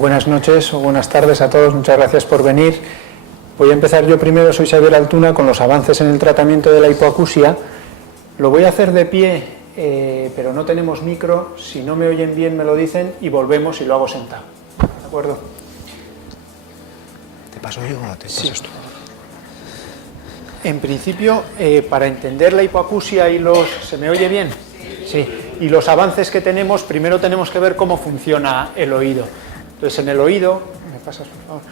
Buenas noches o buenas tardes a todos, muchas gracias por venir. Voy a empezar yo primero, soy Xavier Altuna, con los avances en el tratamiento de la hipoacusia. Lo voy a hacer de pie, pero no tenemos micro, si no me oyen bien me lo dicen y volvemos y lo hago sentado. ¿De acuerdo? ¿Te paso yo o te pasas tú? En principio, para entender la hipoacusia y los... ¿Se me oye bien? Sí. Y los avances que tenemos, primero tenemos que ver cómo funciona el oído. Entonces, en el oído, ¿me pasas, por favor?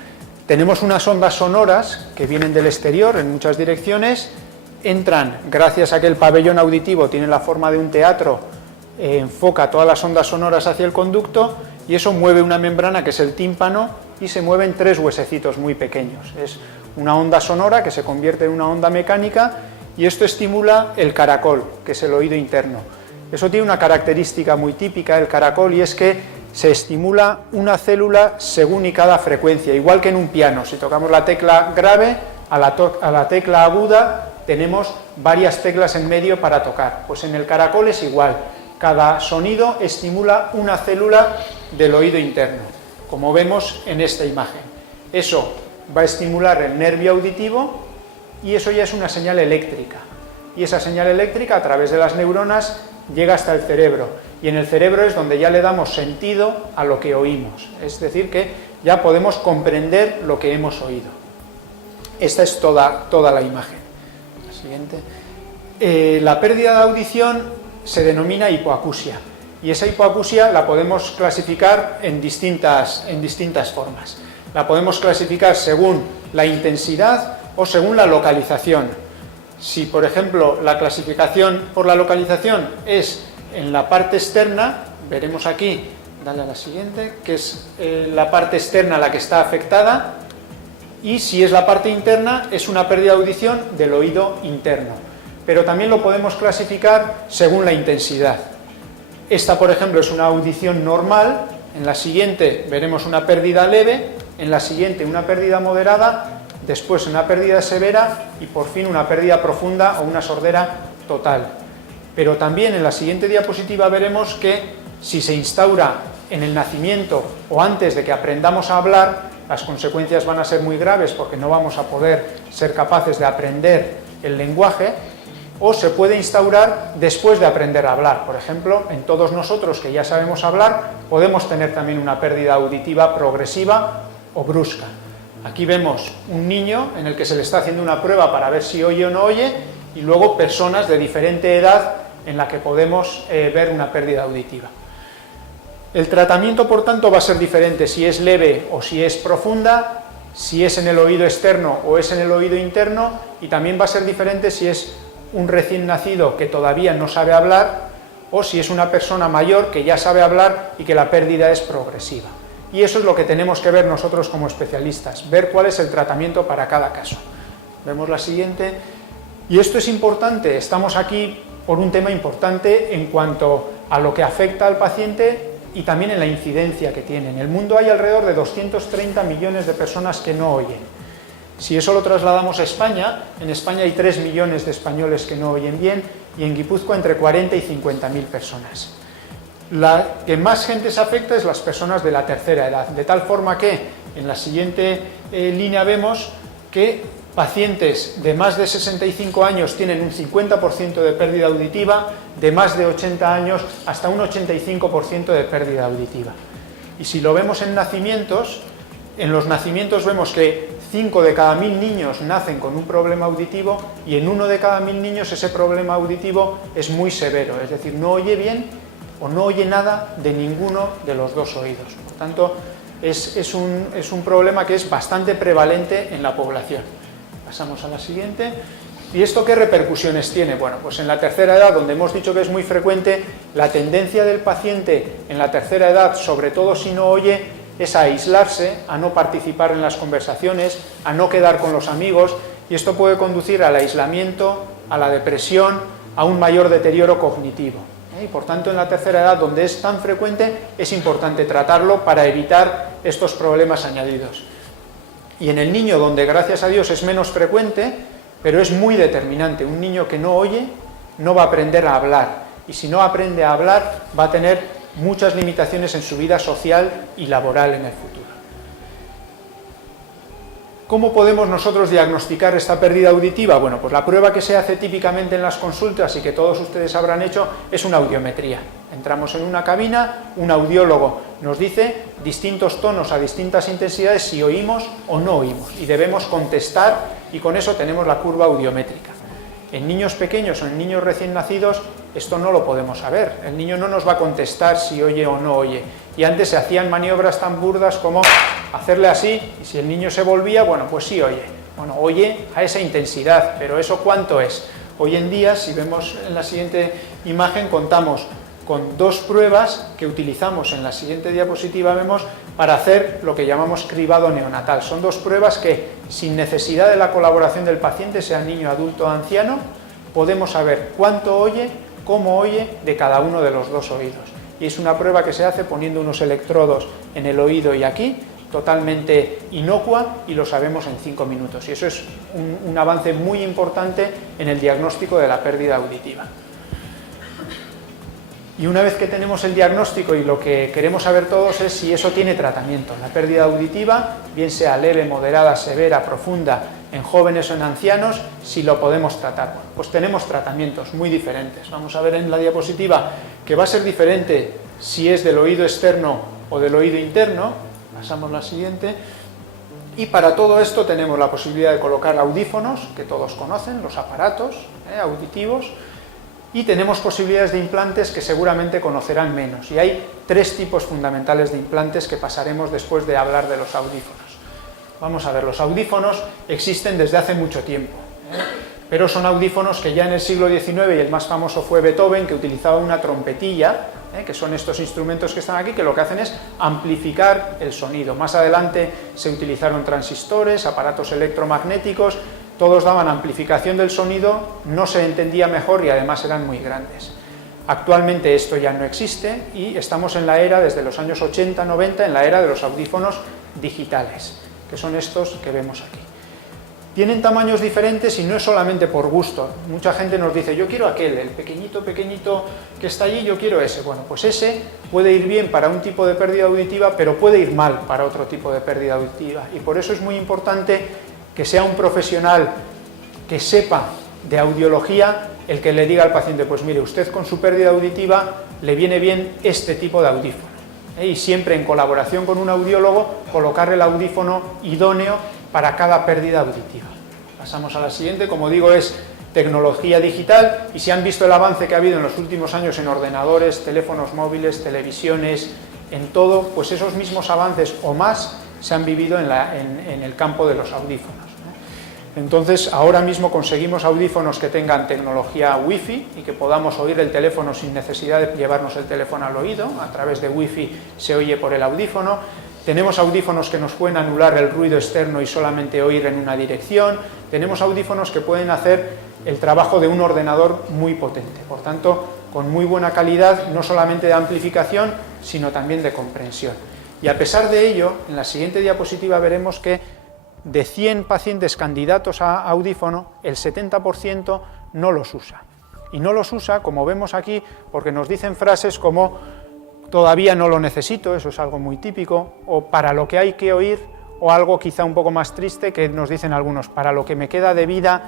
Tenemos unas ondas sonoras que vienen del exterior en muchas direcciones, entran, gracias a que el pabellón auditivo tiene la forma de un teatro, enfoca todas las ondas sonoras hacia el conducto y eso mueve una membrana que es el tímpano y se mueven tres huesecitos muy pequeños. Es una onda sonora que se convierte en una onda mecánica y esto estimula el caracol, que es el oído interno. Eso tiene una característica muy típica del caracol y es que se estimula una célula según y cada frecuencia, igual que en un piano. Si tocamos la tecla grave, a la tecla aguda tenemos varias teclas en medio para tocar. Pues en el caracol es igual, cada sonido estimula una célula del oído interno, como vemos en esta imagen. Eso va a estimular el nervio auditivo y eso ya es una señal eléctrica. Y esa señal eléctrica a través de las neuronas llega hasta el cerebro. Y en el cerebro es donde ya le damos sentido a lo que oímos. Es decir, que ya podemos comprender lo que hemos oído. Esta es toda la imagen. La siguiente. La pérdida de audición se denomina hipoacusia. Y esa hipoacusia la podemos clasificar en distintas formas. La podemos clasificar según la intensidad o según la localización. Si, por ejemplo, la clasificación por la localización es en la parte externa, veremos aquí, dale a la siguiente, que es la parte externa la que está afectada, y si es la parte interna, es una pérdida de audición del oído interno. Pero también lo podemos clasificar según la intensidad. Esta, por ejemplo, es una audición normal, en la siguiente veremos una pérdida leve, en la siguiente una pérdida moderada, después una pérdida severa y por fin una pérdida profunda o una sordera total. Pero también en la siguiente diapositiva veremos que si se instaura en el nacimiento o antes de que aprendamos a hablar, las consecuencias van a ser muy graves porque no vamos a poder ser capaces de aprender el lenguaje, o se puede instaurar después de aprender a hablar. Por ejemplo, en todos nosotros que ya sabemos hablar, podemos tener también una pérdida auditiva progresiva o brusca. Aquí vemos un niño en el que se le está haciendo una prueba para ver si oye o no oye, y luego personas de diferente edad en la que podemos ver una pérdida auditiva. El tratamiento, por tanto, va a ser diferente si es leve o si es profunda, si es en el oído externo o es en el oído interno, y también va a ser diferente si es un recién nacido que todavía no sabe hablar o si es una persona mayor que ya sabe hablar y que la pérdida es progresiva. Y eso es lo que tenemos que ver nosotros como especialistas, ver cuál es el tratamiento para cada caso. Vemos la siguiente. Y esto es importante, estamos aquí por un tema importante en cuanto a lo que afecta al paciente y también en la incidencia que tiene. En el mundo hay alrededor de 230 millones de personas que no oyen. Si eso lo trasladamos a España, en España hay 3 millones de españoles que no oyen bien y en Guipúzcoa entre 40 y 50.000 personas. La que más gente se afecta es las personas de la tercera edad, de tal forma que en la siguiente línea vemos que pacientes de más de 65 años tienen un 50% de pérdida auditiva, de más de 80 años hasta un 85% de pérdida auditiva. Y si lo vemos en nacimientos, en los nacimientos vemos que 5 de cada 1000 niños nacen con un problema auditivo y en 1 de cada 1000 niños ese problema auditivo es muy severo, es decir, no oye bien o no oye nada de ninguno de los dos oídos. Por tanto, es un problema que es bastante prevalente en la población. Pasamos a la siguiente. ¿Y esto qué repercusiones tiene? Bueno, pues en la tercera edad, donde hemos dicho que es muy frecuente, la tendencia del paciente en la tercera edad, sobre todo si no oye, es a aislarse, a no participar en las conversaciones, a no quedar con los amigos, y esto puede conducir al aislamiento, a la depresión, a un mayor deterioro cognitivo. Y por tanto, en la tercera edad, donde es tan frecuente, es importante tratarlo para evitar estos problemas añadidos. Y en el niño, donde gracias a Dios es menos frecuente, pero es muy determinante. Un niño que no oye no va a aprender a hablar, y si no aprende a hablar va a tener muchas limitaciones en su vida social y laboral en el futuro. ¿Cómo podemos nosotros diagnosticar esta pérdida auditiva? Bueno, pues la prueba que se hace típicamente en las consultas y que todos ustedes habrán hecho es una audiometría. Entramos en una cabina, un audiólogo nos dice distintos tonos a distintas intensidades si oímos o no oímos y debemos contestar y con eso tenemos la curva audiométrica. En niños pequeños o en niños recién nacidos esto no lo podemos saber, el niño no nos va a contestar si oye o no oye y antes se hacían maniobras tan burdas como hacerle así y si el niño se volvía, bueno, pues sí oye, bueno, oye a esa intensidad, pero ¿eso cuánto es? Hoy en día, si vemos en la siguiente imagen, contamos con dos pruebas que utilizamos en la siguiente diapositiva, vemos, para hacer lo que llamamos cribado neonatal. Son dos pruebas que, sin necesidad de la colaboración del paciente, sea niño, adulto o anciano, podemos saber cuánto oye, cómo oye de cada uno de los dos oídos. Y es una prueba que se hace poniendo unos electrodos en el oído y aquí, totalmente inocua, y lo sabemos en 5 minutos. Y eso es un avance muy importante en el diagnóstico de la pérdida auditiva. Y una vez que tenemos el diagnóstico y lo que queremos saber todos es si eso tiene tratamiento. La pérdida auditiva, bien sea leve, moderada, severa, profunda, en jóvenes o en ancianos, si lo podemos tratar. Bueno, pues tenemos tratamientos muy diferentes. Vamos a ver en la diapositiva que va a ser diferente si es del oído externo o del oído interno. Pasamos la siguiente. Y para todo esto tenemos la posibilidad de colocar audífonos, que todos conocen, los aparatos auditivos, y tenemos posibilidades de implantes que seguramente conocerán menos. Y hay 3 tipos fundamentales de implantes que pasaremos después de hablar de los audífonos. Vamos a ver, los audífonos existen desde hace mucho tiempo, pero son audífonos que ya en el siglo XIX, y el más famoso fue Beethoven, que utilizaba una trompetilla, que son estos instrumentos que están aquí, que lo que hacen es amplificar el sonido. Más adelante se utilizaron transistores, aparatos electromagnéticos, todos daban amplificación del sonido, no se entendía mejor y además eran muy grandes. Actualmente esto ya no existe y estamos en la era, desde los años 80-90, en la era de los audífonos digitales, que son estos que vemos aquí. Tienen tamaños diferentes y no es solamente por gusto. Mucha gente nos dice, yo quiero aquel, el pequeñito que está allí, yo quiero ese. Bueno, pues ese puede ir bien para un tipo de pérdida auditiva, pero puede ir mal para otro tipo de pérdida auditiva. Y por eso es muy importante que sea un profesional que sepa de audiología el que le diga al paciente, pues mire, usted con su pérdida auditiva le viene bien este tipo de audífono. Y siempre en colaboración con un audiólogo, colocar el audífono idóneo para cada pérdida auditiva. Pasamos a la siguiente, como digo, es tecnología digital, y si han visto el avance que ha habido en los últimos años en ordenadores, teléfonos móviles, televisiones, en todo, pues esos mismos avances o más se han vivido en el campo de los audífonos. Entonces, ahora mismo conseguimos audífonos que tengan tecnología Wi-Fi y que podamos oír el teléfono sin necesidad de llevarnos el teléfono al oído. A través de Wi-Fi se oye por el audífono. Tenemos audífonos que nos pueden anular el ruido externo y solamente oír en una dirección. Tenemos audífonos que pueden hacer el trabajo de un ordenador muy potente. Por tanto, con muy buena calidad, no solamente de amplificación, sino también de comprensión. Y a pesar de ello, en la siguiente diapositiva veremos que de 100 pacientes candidatos a audífono, el 70% no los usa. Y no los usa, como vemos aquí, porque nos dicen frases como todavía no lo necesito, eso es algo muy típico, o para lo que hay que oír, o algo quizá un poco más triste que nos dicen algunos, para lo que me queda de vida.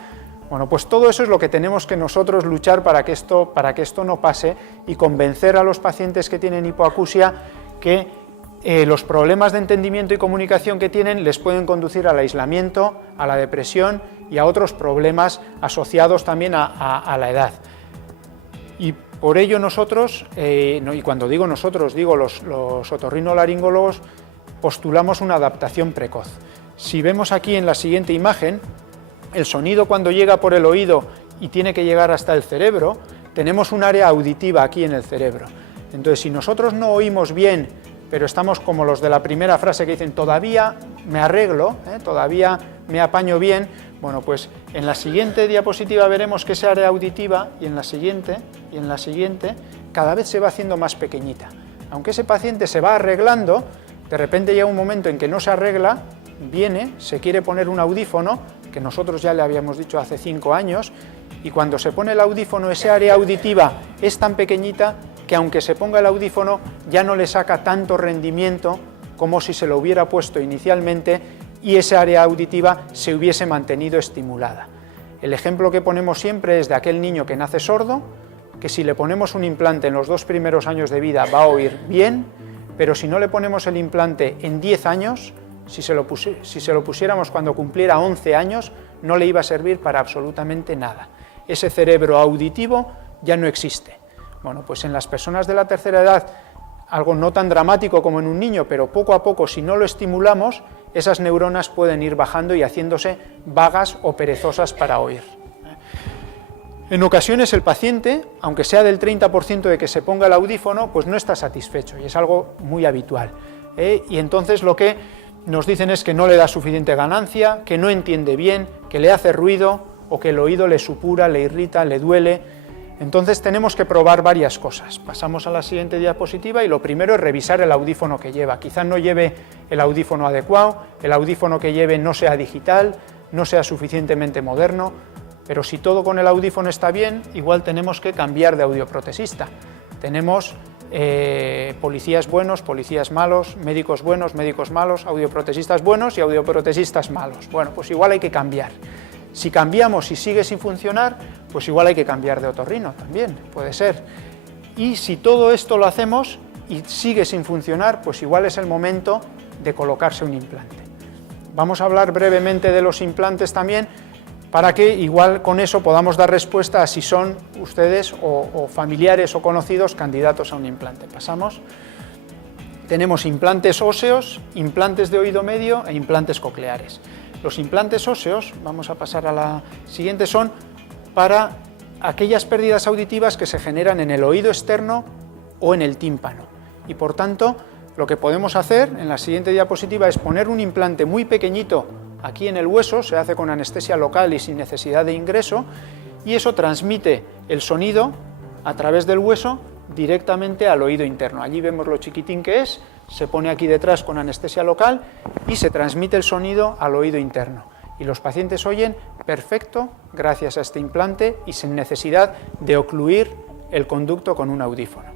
Bueno, pues todo eso es lo que tenemos que nosotros luchar para que esto no pase y convencer a los pacientes que tienen hipoacusia que los problemas de entendimiento y comunicación que tienen les pueden conducir al aislamiento, a la depresión y a otros problemas asociados también a la edad. Y por ello nosotros, y cuando digo nosotros, digo los otorrinolaringólogos, postulamos una adaptación precoz. Si vemos aquí en la siguiente imagen, el sonido cuando llega por el oído y tiene que llegar hasta el cerebro, tenemos un área auditiva aquí en el cerebro. Entonces, si nosotros no oímos bien, pero estamos como los de la primera frase que dicen todavía me arreglo, todavía me apaño bien, bueno, pues en la siguiente diapositiva veremos que esa área auditiva y en la siguiente cada vez se va haciendo más pequeñita. Aunque ese paciente se va arreglando, de repente llega un momento en que no se arregla, viene, se quiere poner un audífono, que nosotros ya le habíamos dicho hace 5 años, y cuando se pone el audífono, esa área auditiva es tan pequeñita que aunque se ponga el audífono ya no le saca tanto rendimiento como si se lo hubiera puesto inicialmente y esa área auditiva se hubiese mantenido estimulada. El ejemplo que ponemos siempre es de aquel niño que nace sordo, que si le ponemos un implante en los 2 primeros años de vida va a oír bien, pero si no le ponemos el implante en 10 años, si se lo pusiéramos cuando cumpliera 11 años, no le iba a servir para absolutamente nada. Ese cerebro auditivo ya no existe. Bueno, pues en las personas de la tercera edad, algo no tan dramático como en un niño, pero poco a poco, si no lo estimulamos, esas neuronas pueden ir bajando y haciéndose vagas o perezosas para oír. En ocasiones el paciente, aunque sea del 30% de que se ponga el audífono, pues no está satisfecho y es algo muy habitual. Y entonces lo que nos dicen es que no le da suficiente ganancia, que no entiende bien, que le hace ruido o que el oído le supura, le irrita, le duele. Entonces tenemos que probar varias cosas. Pasamos a la siguiente diapositiva y lo primero es revisar el audífono que lleva. Quizás no lleve el audífono adecuado, el audífono que lleve no sea digital, no sea suficientemente moderno, pero si todo con el audífono está bien, igual tenemos que cambiar de audioprotesista. Tenemos policías buenos, policías malos, médicos buenos, médicos malos, audioprotesistas buenos y audioprotesistas malos. Bueno, pues igual hay que cambiar. Si cambiamos y sigue sin funcionar, pues igual hay que cambiar de otorrino también, puede ser. Y si todo esto lo hacemos y sigue sin funcionar, pues igual es el momento de colocarse un implante. Vamos a hablar brevemente de los implantes también, para que igual con eso podamos dar respuesta a si son ustedes o familiares o conocidos candidatos a un implante. Pasamos. Tenemos implantes óseos, implantes de oído medio e implantes cocleares. Los implantes óseos, vamos a pasar a la siguiente, son para aquellas pérdidas auditivas que se generan en el oído externo o en el tímpano. Y por tanto, lo que podemos hacer en la siguiente diapositiva es poner un implante muy pequeñito aquí en el hueso, se hace con anestesia local y sin necesidad de ingreso, y eso transmite el sonido a través del hueso directamente al oído interno. Allí vemos lo chiquitín que es, se pone aquí detrás con anestesia local y se transmite el sonido al oído interno. Y los pacientes oyen perfecto gracias a este implante y sin necesidad de ocluir el conducto con un audífono.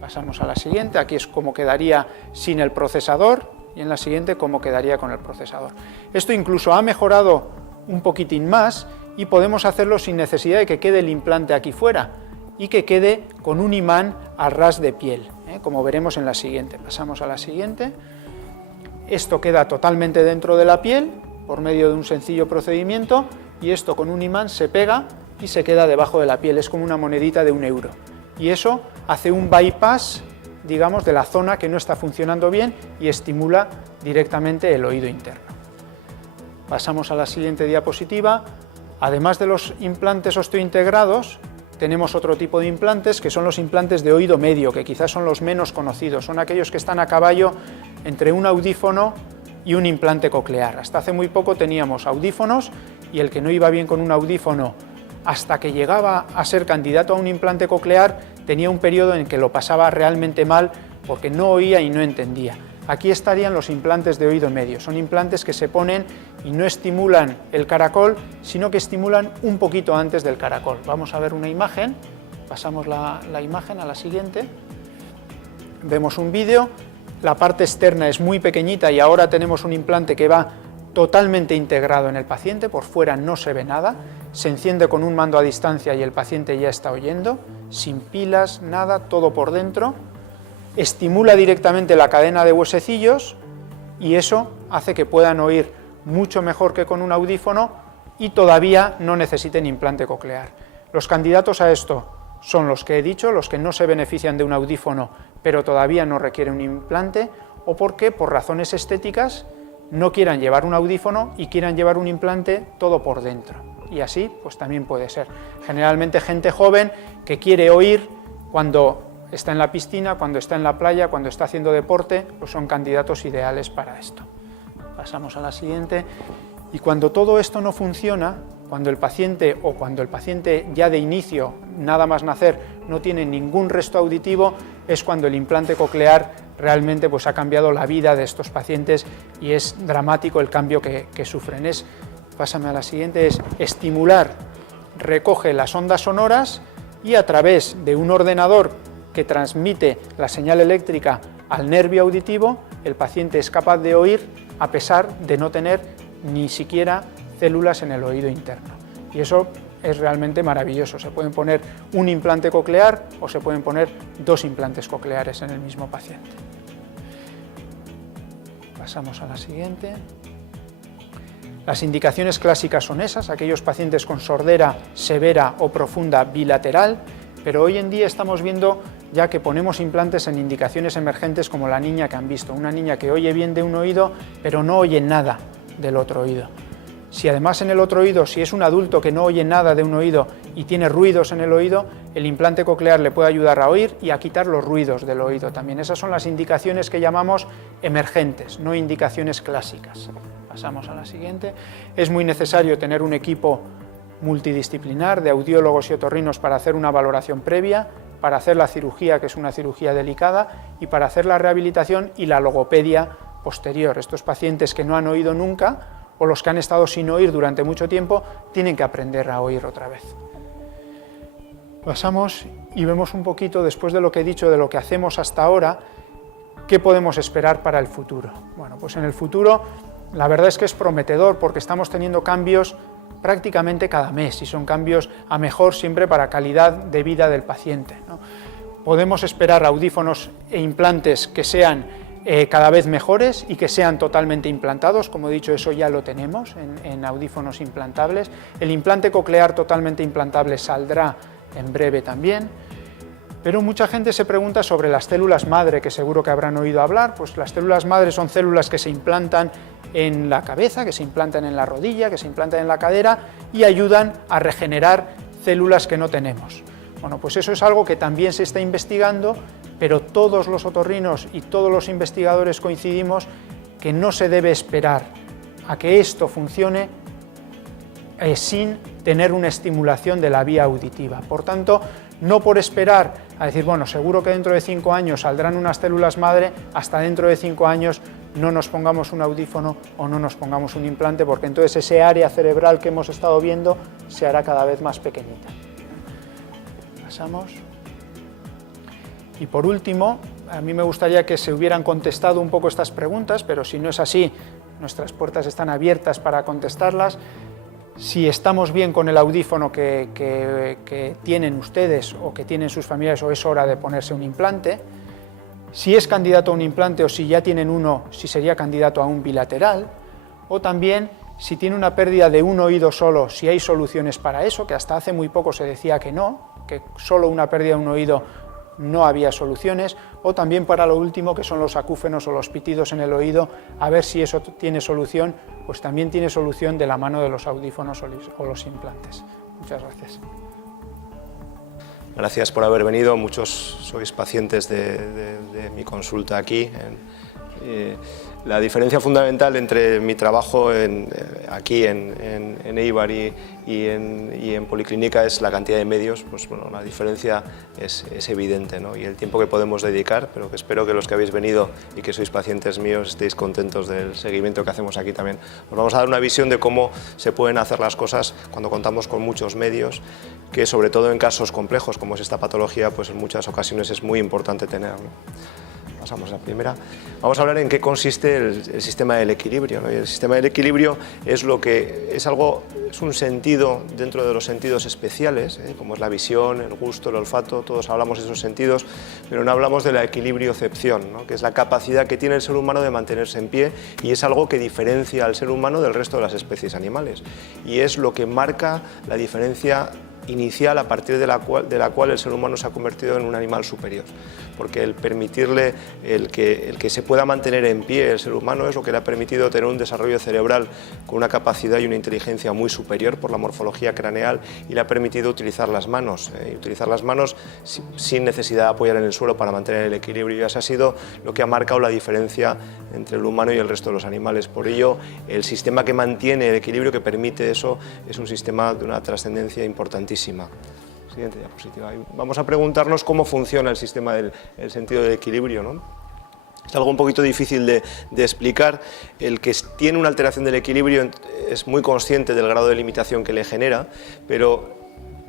Pasamos a la siguiente, aquí es cómo quedaría sin el procesador y en la siguiente cómo quedaría con el procesador. Esto incluso ha mejorado un poquitín más y podemos hacerlo sin necesidad de que quede el implante aquí fuera y que quede con un imán a ras de piel, como veremos en la siguiente. Pasamos a la siguiente. Esto queda totalmente dentro de la piel por medio de un sencillo procedimiento y esto con un imán se pega y se queda debajo de la piel, es como una monedita de 1 euro. Y eso hace un bypass, digamos, de la zona que no está funcionando bien y estimula directamente el oído interno. Pasamos a la siguiente diapositiva. Además de los implantes osteointegrados, tenemos otro tipo de implantes que son los implantes de oído medio, que quizás son los menos conocidos, son aquellos que están a caballo entre un audífono y un implante coclear. Hasta hace muy poco teníamos audífonos y el que no iba bien con un audífono hasta que llegaba a ser candidato a un implante coclear tenía un periodo en que lo pasaba realmente mal porque no oía y no entendía. Aquí estarían los implantes de oído medio, son implantes que se ponen y no estimulan el caracol, sino que estimulan un poquito antes del caracol. Vamos a ver una imagen, pasamos la imagen a la siguiente, vemos un vídeo, la parte externa es muy pequeñita y ahora tenemos un implante que va totalmente integrado en el paciente, por fuera no se ve nada, se enciende con un mando a distancia y el paciente ya está oyendo, sin pilas, nada, todo por dentro. Estimula directamente la cadena de huesecillos y eso hace que puedan oír mucho mejor que con un audífono y todavía no necesiten implante coclear. Los candidatos a esto son los que he dicho, los que no se benefician de un audífono pero todavía no requieren un implante o porque por razones estéticas no quieran llevar un audífono y quieran llevar un implante todo por dentro. Y así pues también puede ser. Generalmente gente joven que quiere oír cuando está en la piscina, cuando está en la playa, cuando está haciendo deporte, pues son candidatos ideales para esto. Pasamos a la siguiente. Y cuando todo esto no funciona, cuando el paciente ya de inicio, nada más nacer, no tiene ningún resto auditivo, es cuando el implante coclear realmente pues, ha cambiado la vida de estos pacientes y es dramático el cambio que sufren. Pásame a la siguiente, es estimular, recoge las ondas sonoras y a través de un ordenador que transmite la señal eléctrica al nervio auditivo, el paciente es capaz de oír a pesar de no tener ni siquiera células en el oído interno. Y eso es realmente maravilloso. Se pueden poner un implante coclear o se pueden poner 2 implantes cocleares en el mismo paciente. Pasamos a la siguiente. Las indicaciones clásicas son esas, aquellos pacientes con sordera severa o profunda bilateral, pero hoy en día estamos viendo ya que ponemos implantes en indicaciones emergentes como la niña que han visto, una niña que oye bien de un oído pero no oye nada del otro oído. Si además en el otro oído, si es un adulto que no oye nada de un oído y tiene ruidos en el oído, el implante coclear le puede ayudar a oír y a quitar los ruidos del oído también. Esas son las indicaciones que llamamos emergentes, no indicaciones clásicas. Pasamos a la siguiente. Es muy necesario tener un equipo multidisciplinar de audiólogos y otorrinos para hacer una valoración previa, para hacer la cirugía, que es una cirugía delicada, y para hacer la rehabilitación y la logopedia posterior. Estos pacientes que no han oído nunca o los que han estado sin oír durante mucho tiempo tienen que aprender a oír otra vez. Pasamos y vemos un poquito, después de lo que he dicho, de lo que hacemos hasta ahora, qué podemos esperar para el futuro. Bueno, pues en el futuro la verdad es que es prometedor porque estamos teniendo cambios prácticamente cada mes y son cambios a mejor siempre para calidad de vida del paciente, ¿no? Podemos esperar audífonos e implantes que sean cada vez mejores y que sean totalmente implantados, como he dicho, eso ya lo tenemos en audífonos implantables. El implante coclear totalmente implantable saldrá en breve también, pero mucha gente se pregunta sobre las células madre, que seguro que habrán oído hablar. Pues las células madre son células que se implantan en la cabeza, que se implantan en la rodilla, que se implantan en la cadera y ayudan a regenerar células que no tenemos. Bueno, pues eso es algo que también se está investigando, pero todos los otorrinos y todos los investigadores coincidimos que no se debe esperar a que esto funcione sin tener una estimulación de la vía auditiva. Por tanto, no por esperar a decir, bueno, seguro que dentro de 5 años saldrán unas células madre, hasta dentro de 5 años no nos pongamos un audífono o no nos pongamos un implante, porque entonces ese área cerebral que hemos estado viendo se hará cada vez más pequeñita. Pasamos. Y por último, a mí me gustaría que se hubieran contestado un poco estas preguntas, pero si no es así, nuestras puertas están abiertas para contestarlas. Si estamos bien con el audífono que tienen ustedes o que tienen sus familiares, o es hora de ponerse un implante. Si es candidato a un implante o si ya tienen uno, si sería candidato a un bilateral. O también si tiene una pérdida de un oído solo, si hay soluciones para eso, que hasta hace muy poco se decía que no, que solo una pérdida de un oído no había soluciones, o también para lo último, que son los acúfenos o los pitidos en el oído, a ver si eso tiene solución, pues también tiene solución de la mano de los audífonos o los implantes. Muchas gracias. Gracias por haber venido, muchos sois pacientes de mi consulta aquí. La diferencia fundamental entre mi trabajo aquí en Eibar y en Policlínica es la cantidad de medios. Pues bueno, la diferencia es evidente, ¿no? Y el tiempo que podemos dedicar, pero que espero que los que habéis venido y que sois pacientes míos estéis contentos del seguimiento que hacemos aquí también. Os vamos a dar una visión de cómo se pueden hacer las cosas cuando contamos con muchos medios, que sobre todo en casos complejos como es esta patología, pues en muchas ocasiones es muy importante tener, ¿no? Pasamos a la primera. Vamos a hablar en qué consiste el sistema del equilibrio, ¿no? Y el sistema del equilibrio es un sentido dentro de los sentidos especiales, como es la visión, el gusto, el olfato. Todos hablamos de esos sentidos, pero no hablamos de la equilibriocepción, ¿no? Que es la capacidad que tiene el ser humano de mantenerse en pie, y es algo que diferencia al ser humano del resto de las especies animales, y es lo que marca la diferencia inicial a partir de la cual el ser humano se ha convertido en un animal superior, porque el permitirle el que se pueda mantener en pie el ser humano es lo que le ha permitido tener un desarrollo cerebral con una capacidad y una inteligencia muy superior por la morfología craneal, y le ha permitido utilizar las manos sin necesidad de apoyar en el suelo para mantener el equilibrio, y eso ha sido lo que ha marcado la diferencia entre el humano y el resto de los animales. Por ello, el sistema que mantiene el equilibrio, que permite eso, es un sistema de una trascendencia importantísima. Siguiente diapositiva. Vamos a preguntarnos cómo funciona el sistema del sentido del equilibrio, ¿no? Es algo un poquito difícil de explicar. El que tiene una alteración del equilibrio es muy consciente del grado de limitación que le genera, pero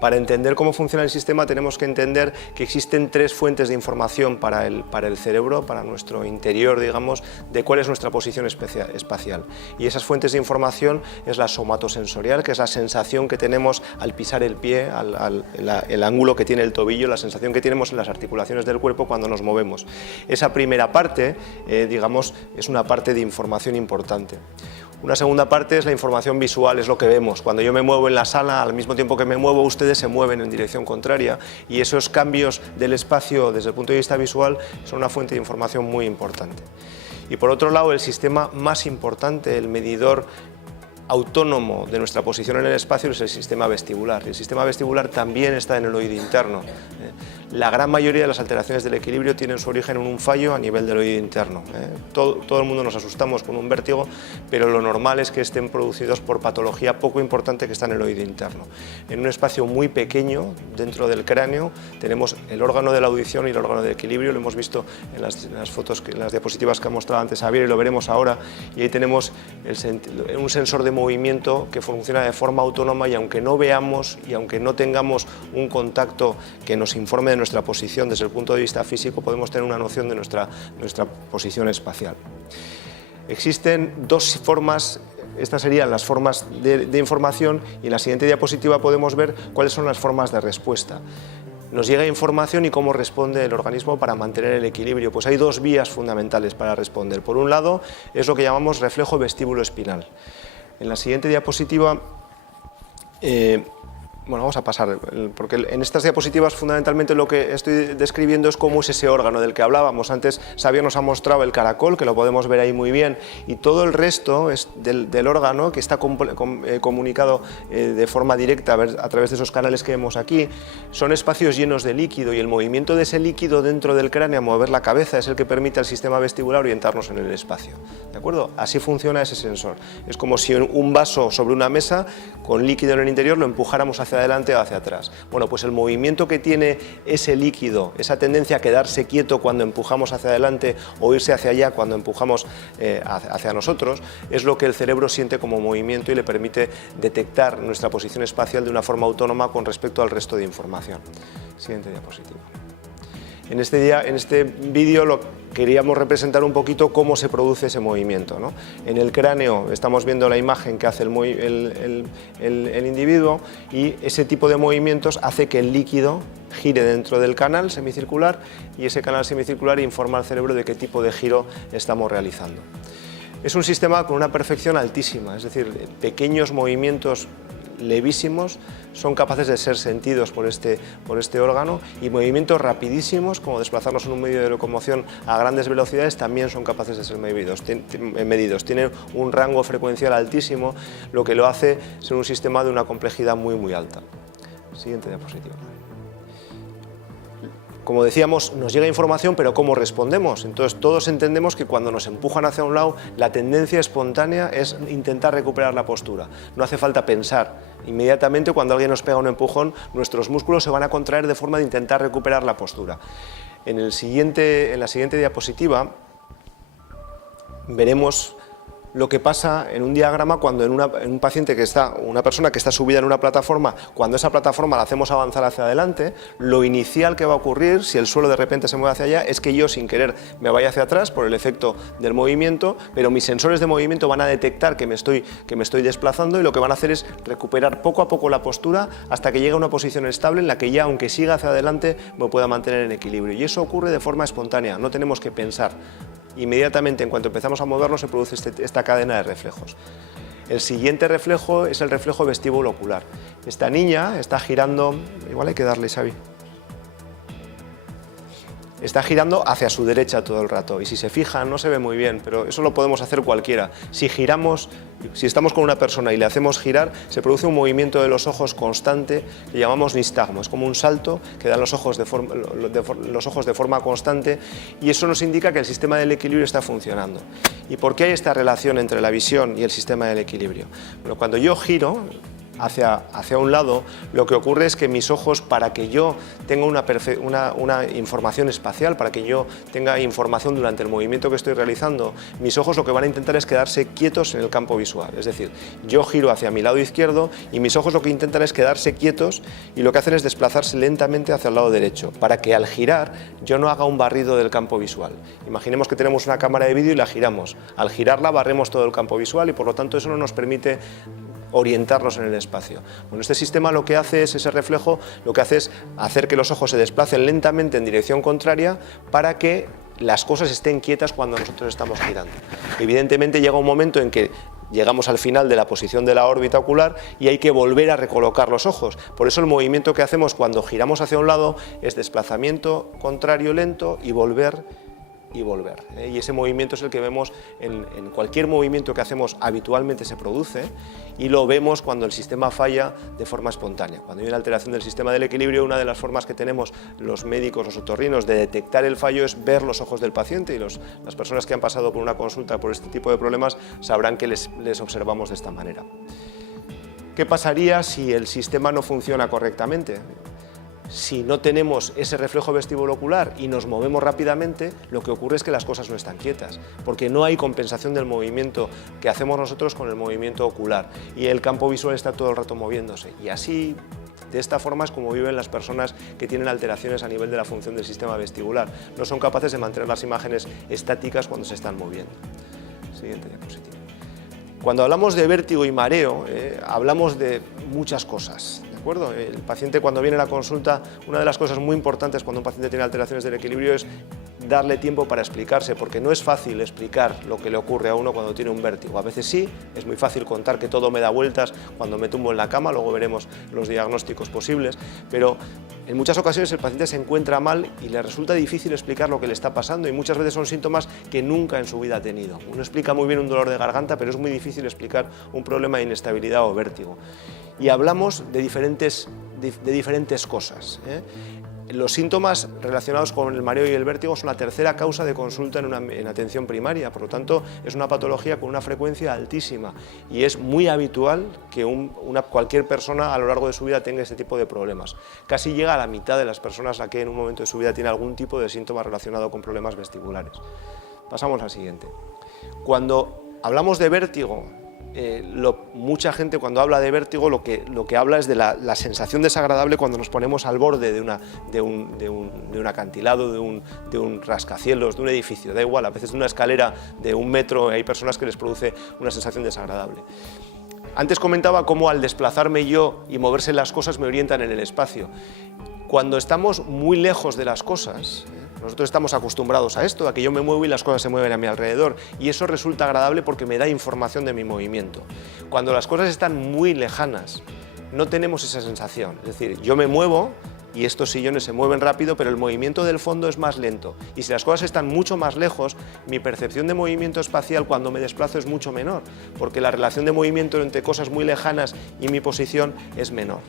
Para entender cómo funciona el sistema tenemos que entender que existen tres fuentes de información para el cerebro, para nuestro interior, digamos, de cuál es nuestra posición espacial. Y esas fuentes de información es la somatosensorial, que es la sensación que tenemos al pisar el pie, el ángulo que tiene el tobillo, la sensación que tenemos en las articulaciones del cuerpo cuando nos movemos. Esa primera parte, digamos, es una parte de información importante. Una segunda parte es la información visual, es lo que vemos. Cuando yo me muevo en la sala, al mismo tiempo que me muevo, ustedes se mueven en dirección contraria y esos cambios del espacio desde el punto de vista visual son una fuente de información muy importante. Y por otro lado, el sistema más importante, el medidor autónomo de nuestra posición en el espacio, es el sistema vestibular. El sistema vestibular también está en el oído interno. La gran mayoría de las alteraciones del equilibrio tienen su origen en un fallo a nivel del oído interno. Todo el mundo nos asustamos con un vértigo, pero lo normal es que estén producidos por patología poco importante que está en el oído interno. En un espacio muy pequeño, dentro del cráneo, tenemos el órgano de la audición y el órgano de equilibrio. Lo hemos visto en las fotos, en las diapositivas que ha mostrado antes Javier, y lo veremos ahora. Y ahí tenemos un sensor de movimiento que funciona de forma autónoma, y aunque no veamos y aunque no tengamos un contacto que nos informe de nuestra posición desde el punto de vista físico, podemos tener una noción de nuestra posición espacial. Existen dos formas, estas serían las formas de información, y en la siguiente diapositiva podemos ver cuáles son las formas de respuesta. Nos llega información y cómo responde el organismo para mantener el equilibrio. Pues hay dos vías fundamentales para responder. Por un lado, es lo que llamamos reflejo vestíbulo-espinal. En la siguiente diapositiva, bueno, vamos a pasar, porque en estas diapositivas fundamentalmente lo que estoy describiendo es cómo es ese órgano del que hablábamos. Antes Xavier nos ha mostrado el caracol, que lo podemos ver ahí muy bien, y todo el resto es del órgano, que está comunicado de forma directa a través de esos canales que vemos aquí. Son espacios llenos de líquido, y el movimiento de ese líquido dentro del cráneo a mover la cabeza es el que permite al sistema vestibular orientarnos en el espacio. ¿De acuerdo? Así funciona ese sensor. Es como si un vaso sobre una mesa con líquido en el interior lo empujáramos hacia adelante o hacia atrás. Bueno, pues el movimiento que tiene ese líquido, esa tendencia a quedarse quieto cuando empujamos hacia adelante o irse hacia allá cuando empujamos hacia nosotros, es lo que el cerebro siente como movimiento y le permite detectar nuestra posición espacial de una forma autónoma con respecto al resto de información. Siguiente diapositiva. En este vídeo queríamos representar un poquito cómo se produce ese movimiento, ¿no? En el cráneo estamos viendo la imagen que hace el individuo, y ese tipo de movimientos hace que el líquido gire dentro del canal semicircular, y ese canal semicircular informa al cerebro de qué tipo de giro estamos realizando. Es un sistema con una perfección altísima, es decir, pequeños movimientos levísimos son capaces de ser sentidos por este órgano, y movimientos rapidísimos, como desplazarnos en un medio de locomoción a grandes velocidades, también son capaces de ser medidos. Tienen un rango frecuencial altísimo, lo que lo hace ser un sistema de una complejidad muy, muy alta. Siguiente diapositiva. Como decíamos, nos llega información, pero ¿cómo respondemos? Entonces todos entendemos que cuando nos empujan hacia un lado, la tendencia espontánea es intentar recuperar la postura. No hace falta pensar. Inmediatamente, cuando alguien nos pega un empujón, nuestros músculos se van a contraer de forma de intentar recuperar la postura. En la siguiente diapositiva veremos lo que pasa en un diagrama cuando en un paciente una persona que está subida en una plataforma, cuando esa plataforma la hacemos avanzar hacia adelante, lo inicial que va a ocurrir, si el suelo de repente se mueve hacia allá, es que yo sin querer me vaya hacia atrás por el efecto del movimiento, pero mis sensores de movimiento van a detectar que me estoy desplazando, y lo que van a hacer es recuperar poco a poco la postura hasta que llegue a una posición estable en la que ya, aunque siga hacia adelante, me pueda mantener en equilibrio. Y eso ocurre de forma espontánea, no tenemos que pensar. Inmediatamente, en cuanto empezamos a movernos, se produce esta cadena de reflejos. El siguiente reflejo es el reflejo vestíbulo-ocular. Esta niña está girando, igual hay que darle, Xavi. Está girando hacia su derecha todo el rato, y si se fijan no se ve muy bien, pero eso lo podemos hacer cualquiera. Si estamos con una persona y le hacemos girar, se produce un movimiento de los ojos constante que llamamos nistagmo. Es como un salto que dan los ojos de forma constante, y eso nos indica que el sistema del equilibrio está funcionando. ¿Y por qué hay esta relación entre la visión y el sistema del equilibrio? Bueno, cuando yo giro hacia un lado, lo que ocurre es que mis ojos, para que yo tenga una información espacial, para que yo tenga información durante el movimiento que estoy realizando, mis ojos lo que van a intentar es quedarse quietos en el campo visual. Es decir, yo giro hacia mi lado izquierdo y mis ojos lo que intentan es quedarse quietos y lo que hacen es desplazarse lentamente hacia el lado derecho, para que al girar yo no haga un barrido del campo visual. Imaginemos que tenemos una cámara de vídeo y la giramos. Al girarla barremos todo el campo visual y por lo tanto eso no nos permite orientarnos en el espacio. Bueno, este sistema lo que hace es, ese reflejo, lo que hace es hacer que los ojos se desplacen lentamente en dirección contraria para que las cosas estén quietas cuando nosotros estamos girando. Evidentemente llega un momento en que llegamos al final de la posición de la órbita ocular y hay que volver a recolocar los ojos. Por eso el movimiento que hacemos cuando giramos hacia un lado es desplazamiento contrario lento y volver y volver. Y ese movimiento es el que vemos en cualquier movimiento que hacemos habitualmente se produce y lo vemos cuando el sistema falla de forma espontánea. Cuando hay una alteración del sistema del equilibrio, una de las formas que tenemos los médicos, los otorrinos, de detectar el fallo es ver los ojos del paciente y las personas que han pasado por una consulta por este tipo de problemas sabrán que les observamos de esta manera. ¿Qué pasaría si el sistema no funciona correctamente? Si no tenemos ese reflejo vestibulocular y nos movemos rápidamente, lo que ocurre es que las cosas no están quietas, porque no hay compensación del movimiento que hacemos nosotros con el movimiento ocular y el campo visual está todo el rato moviéndose. Y así, de esta forma es como viven las personas que tienen alteraciones a nivel de la función del sistema vestibular. No son capaces de mantener las imágenes estáticas cuando se están moviendo. Siguiente diapositiva. Cuando hablamos de vértigo y mareo, hablamos de muchas cosas. ¿De acuerdo? El paciente cuando viene a la consulta, una de las cosas muy importantes cuando un paciente tiene alteraciones del equilibrio es darle tiempo para explicarse, porque no es fácil explicar lo que le ocurre a uno cuando tiene un vértigo. A veces sí, es muy fácil contar que todo me da vueltas cuando me tumbo en la cama, luego veremos los diagnósticos posibles, pero en muchas ocasiones el paciente se encuentra mal y le resulta difícil explicar lo que le está pasando y muchas veces son síntomas que nunca en su vida ha tenido. Uno explica muy bien un dolor de garganta, pero es muy difícil explicar un problema de inestabilidad o vértigo. Y hablamos de diferentes cosas. Los síntomas relacionados con el mareo y el vértigo son la tercera causa de consulta en atención primaria, por lo tanto es una patología con una frecuencia altísima y es muy habitual que cualquier persona a lo largo de su vida tenga este tipo de problemas. Casi llega a la mitad de las personas a que en un momento de su vida tiene algún tipo de síntoma relacionado con problemas vestibulares. Pasamos al siguiente. Cuando hablamos de vértigo, mucha gente cuando habla de vértigo lo que habla es de la sensación desagradable cuando nos ponemos al borde de un acantilado, de un rascacielos, de un edificio, da igual, a veces de una escalera de 1 metro hay personas que les produce una sensación desagradable. Antes comentaba cómo al desplazarme yo y moverse las cosas me orientan en el espacio. Cuando estamos muy lejos de las cosas, nosotros estamos acostumbrados a esto, a que yo me muevo y las cosas se mueven a mi alrededor, y eso resulta agradable porque me da información de mi movimiento. Cuando las cosas están muy lejanas, no tenemos esa sensación, es decir, yo me muevo y estos sillones se mueven rápido, pero el movimiento del fondo es más lento, y si las cosas están mucho más lejos, mi percepción de movimiento espacial cuando me desplazo es mucho menor, porque la relación de movimiento entre cosas muy lejanas y mi posición es menor.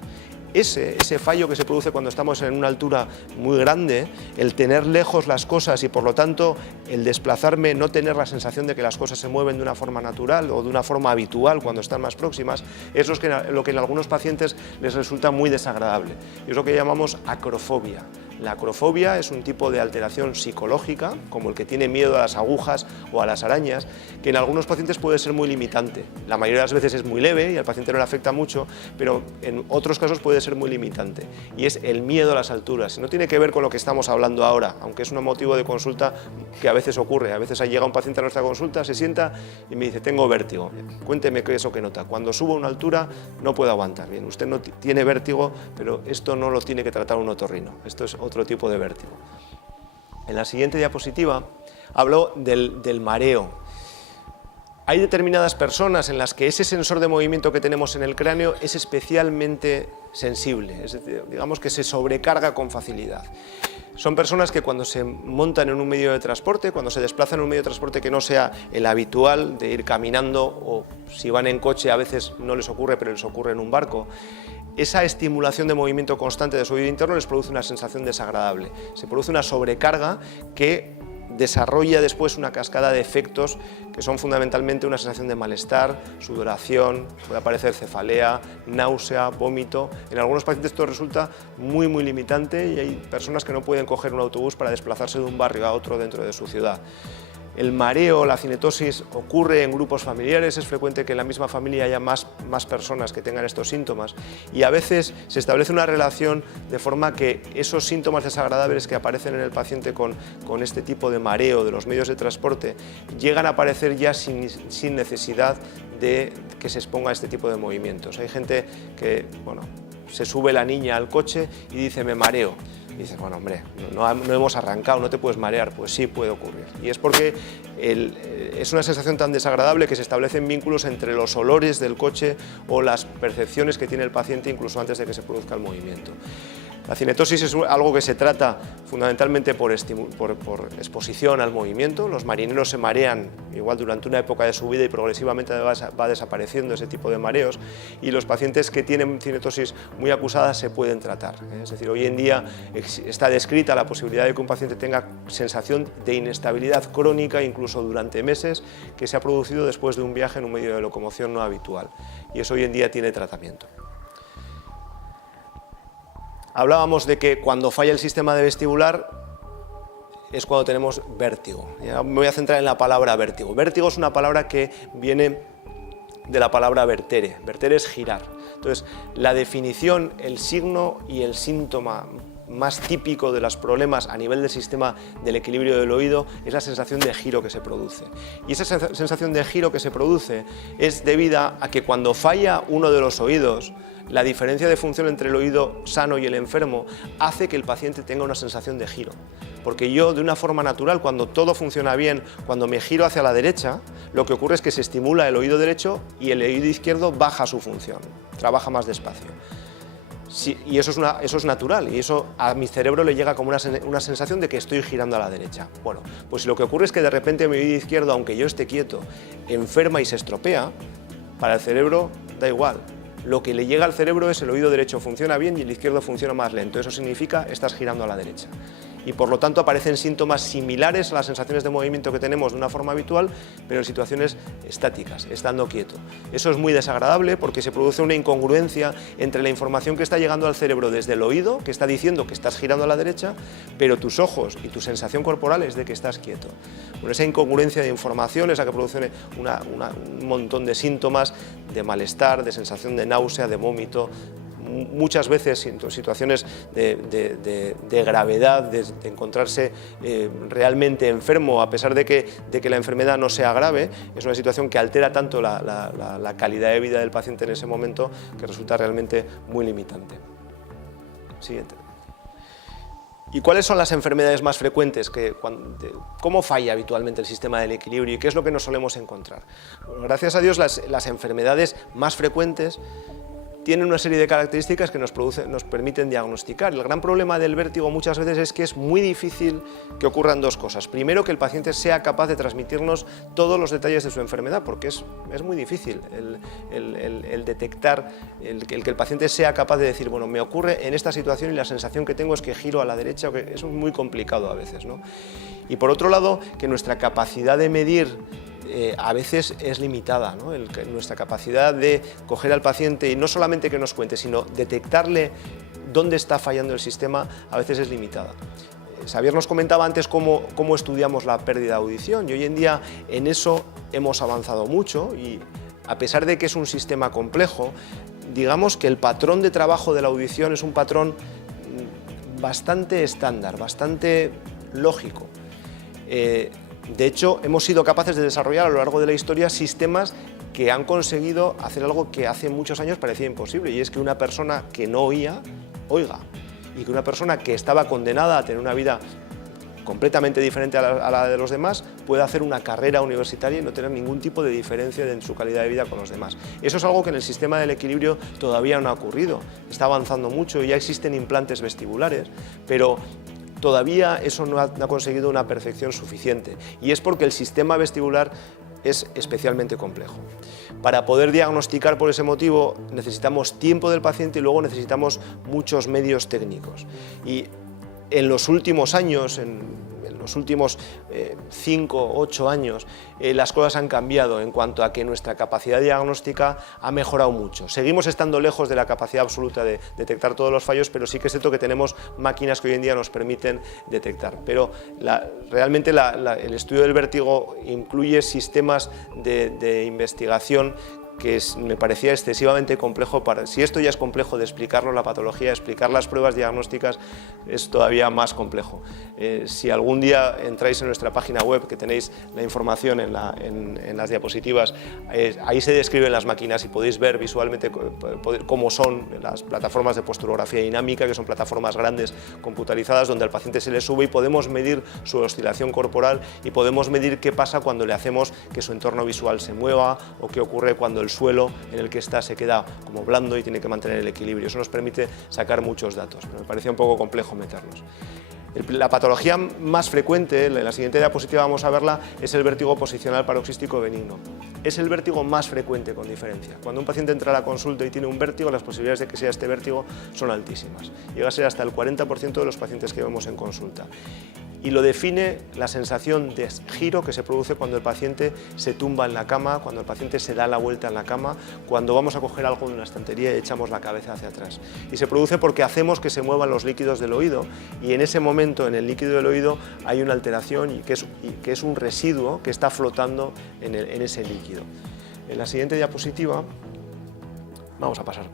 Ese fallo que se produce cuando estamos en una altura muy grande, el tener lejos las cosas y por lo tanto el desplazarme, no tener la sensación de que las cosas se mueven de una forma natural o de una forma habitual cuando están más próximas, es lo que en algunos pacientes les resulta muy desagradable. Y es lo que llamamos acrofobia. La acrofobia es un tipo de alteración psicológica, como el que tiene miedo a las agujas o a las arañas, que en algunos pacientes puede ser muy limitante. La mayoría de las veces es muy leve y al paciente no le afecta mucho, pero en otros casos puede ser muy limitante. Y es el miedo a las alturas. No tiene que ver con lo que estamos hablando ahora, aunque es un motivo de consulta que a veces ocurre. A veces llega un paciente a nuestra consulta, se sienta y me dice, tengo vértigo. Cuénteme qué es lo que nota. Cuando subo a una altura no puedo aguantar. Bien, usted no tiene vértigo, pero esto no lo tiene que tratar un otorrino. Esto es otro tipo de vértigo. En la siguiente diapositiva hablo del mareo. Hay determinadas personas en las que ese sensor de movimiento que tenemos en el cráneo es especialmente sensible, es decir, digamos que se sobrecarga con facilidad. Son personas que cuando se montan en un medio de transporte, cuando se desplazan en un medio de transporte que no sea el habitual de ir caminando, o si van en coche a veces no les ocurre, pero les ocurre en un barco, esa estimulación de movimiento constante de su oído interno les produce una sensación desagradable. Se produce una sobrecarga que desarrolla después una cascada de efectos que son fundamentalmente una sensación de malestar, sudoración, puede aparecer cefalea, náusea, vómito. En algunos pacientes esto resulta muy limitante y hay personas que no pueden coger un autobús para desplazarse de un barrio a otro dentro de su ciudad. El mareo, la cinetosis, ocurre en grupos familiares, es frecuente que en la misma familia haya más personas que tengan estos síntomas y a veces se establece una relación de forma que esos síntomas desagradables que aparecen en el paciente con este tipo de mareo de los medios de transporte llegan a aparecer ya sin necesidad de que se exponga a este tipo de movimientos. Hay gente que, bueno, se sube la niña al coche y dice me mareo. Y dices, bueno, hombre, no hemos arrancado, no te puedes marear. Pues sí puede ocurrir. Y es porque es una sensación tan desagradable que se establecen vínculos entre los olores del coche o las percepciones que tiene el paciente incluso antes de que se produzca el movimiento. La cinetosis es algo que se trata fundamentalmente por exposición al movimiento. Los marineros se marean igual durante una época de su vida y progresivamente va desapareciendo ese tipo de mareos, y los pacientes que tienen cinetosis muy acusada se pueden tratar. Es decir, hoy en día está descrita la posibilidad de que un paciente tenga sensación de inestabilidad crónica incluso durante meses que se ha producido después de un viaje en un medio de locomoción no habitual, y eso hoy en día tiene tratamiento. Hablábamos de que cuando falla el sistema de vestibular es cuando tenemos vértigo. Ya me voy a centrar en la palabra vértigo. Vértigo es una palabra que viene de la palabra vertere. Vertere es girar. Entonces, la definición, el signo y el síntoma más típico de los problemas a nivel del sistema del equilibrio del oído es la sensación de giro que se produce. Y esa sensación de giro que se produce es debida a que cuando falla uno de los oídos, la diferencia de función entre el oído sano y el enfermo hace que el paciente tenga una sensación de giro. Porque yo, de una forma natural, cuando todo funciona bien, cuando me giro hacia la derecha, lo que ocurre es que se estimula el oído derecho y el oído izquierdo baja su función, trabaja más despacio. Sí, y eso es natural, y eso a mi cerebro le llega como una sensación de que estoy girando a la derecha. Bueno, pues lo que ocurre es que de repente mi oído izquierdo, aunque yo esté quieto, enferma y se estropea, para el cerebro da igual. Lo que le llega al cerebro es el oído derecho funciona bien y el izquierdo funciona más lento. Eso significa que estás girando a la derecha. Y por lo tanto aparecen síntomas similares a las sensaciones de movimiento que tenemos de una forma habitual, pero en situaciones estáticas, estando quieto. Eso es muy desagradable porque se produce una incongruencia entre la información que está llegando al cerebro desde el oído, que está diciendo que estás girando a la derecha, pero tus ojos y tu sensación corporal es de que estás quieto. Bueno, esa incongruencia de información es la que produce un montón de síntomas de malestar, de sensación de náusea, de vómito, muchas veces en situaciones de gravedad, de encontrarse realmente enfermo, a pesar de que la enfermedad no sea grave. Es una situación que altera tanto la calidad de vida del paciente en ese momento que resulta realmente muy limitante. Siguiente. ¿Y cuáles son las enfermedades más frecuentes? ¿Cómo falla habitualmente el sistema del equilibrio y qué es lo que nos solemos encontrar? Bueno, gracias a Dios las enfermedades más frecuentes tienen una serie de características que nos permiten diagnosticar. El gran problema del vértigo muchas veces es que es muy difícil que ocurran dos cosas. Primero, que el paciente sea capaz de transmitirnos todos los detalles de su enfermedad, porque es muy difícil el detectar, el que el paciente sea capaz de decir, bueno, me ocurre en esta situación y la sensación que tengo es que giro a la derecha, o que es muy complicado a veces, ¿no? Y por otro lado, que nuestra capacidad de medir a veces es limitada, ¿no? Nuestra capacidad de coger al paciente y no solamente que nos cuente, sino detectarle dónde está fallando el sistema, a veces es limitada. Xavier nos comentaba antes cómo estudiamos la pérdida de audición, y hoy en día en eso hemos avanzado mucho, y a pesar de que es un sistema complejo, digamos que el patrón de trabajo de la audición es un patrón bastante estándar, bastante lógico. De hecho, hemos sido capaces de desarrollar a lo largo de la historia sistemas que han conseguido hacer algo que hace muchos años parecía imposible, y es que una persona que no oía, oiga, y que una persona que estaba condenada a tener una vida completamente diferente a la de los demás pueda hacer una carrera universitaria y no tener ningún tipo de diferencia en su calidad de vida con los demás. Eso es algo que en el sistema del equilibrio todavía no ha ocurrido, está avanzando mucho, ya existen implantes vestibulares, pero todavía eso no ha conseguido una perfección suficiente, y es porque el sistema vestibular es especialmente complejo. Para poder diagnosticar por ese motivo necesitamos tiempo del paciente y luego necesitamos muchos medios técnicos. Y en los últimos años, en los últimos 5 o 8 años las cosas han cambiado en cuanto a que nuestra capacidad diagnóstica ha mejorado mucho. Seguimos estando lejos de la capacidad absoluta de detectar todos los fallos, pero sí que es cierto que tenemos máquinas que hoy en día nos permiten detectar. Pero realmente el estudio del vértigo incluye sistemas de investigación que me parecía excesivamente complejo. Si esto ya es complejo de explicarlo, la patología, explicar las pruebas diagnósticas es todavía más complejo. Si algún día entráis en nuestra página web, que tenéis la información en las diapositivas, ahí se describen las máquinas y podéis ver visualmente cómo son las plataformas de posturografía dinámica, que son plataformas grandes computarizadas donde al paciente se le sube y podemos medir su oscilación corporal y podemos medir qué pasa cuando le hacemos que su entorno visual se mueva o qué ocurre cuando el suelo en el que está se queda como blando y tiene que mantener el equilibrio. Eso nos permite sacar muchos datos, pero me parecía un poco complejo meternos. La patología más frecuente, en la siguiente diapositiva vamos a verla, es el vértigo posicional paroxístico benigno. Es el vértigo más frecuente con diferencia. Cuando un paciente entra a la consulta y tiene un vértigo, las posibilidades de que sea este vértigo son altísimas. Llega a ser hasta el 40% de los pacientes que vemos en consulta. Y lo define la sensación de giro que se produce cuando el paciente se tumba en la cama, cuando el paciente se da la vuelta en la cama, cuando vamos a coger algo de una estantería y echamos la cabeza hacia atrás. Y se produce porque hacemos que se muevan los líquidos del oído y en ese momento en el líquido del oído hay una alteración y que es un residuo que está flotando en ese líquido. En la siguiente diapositiva, vamos a pasar.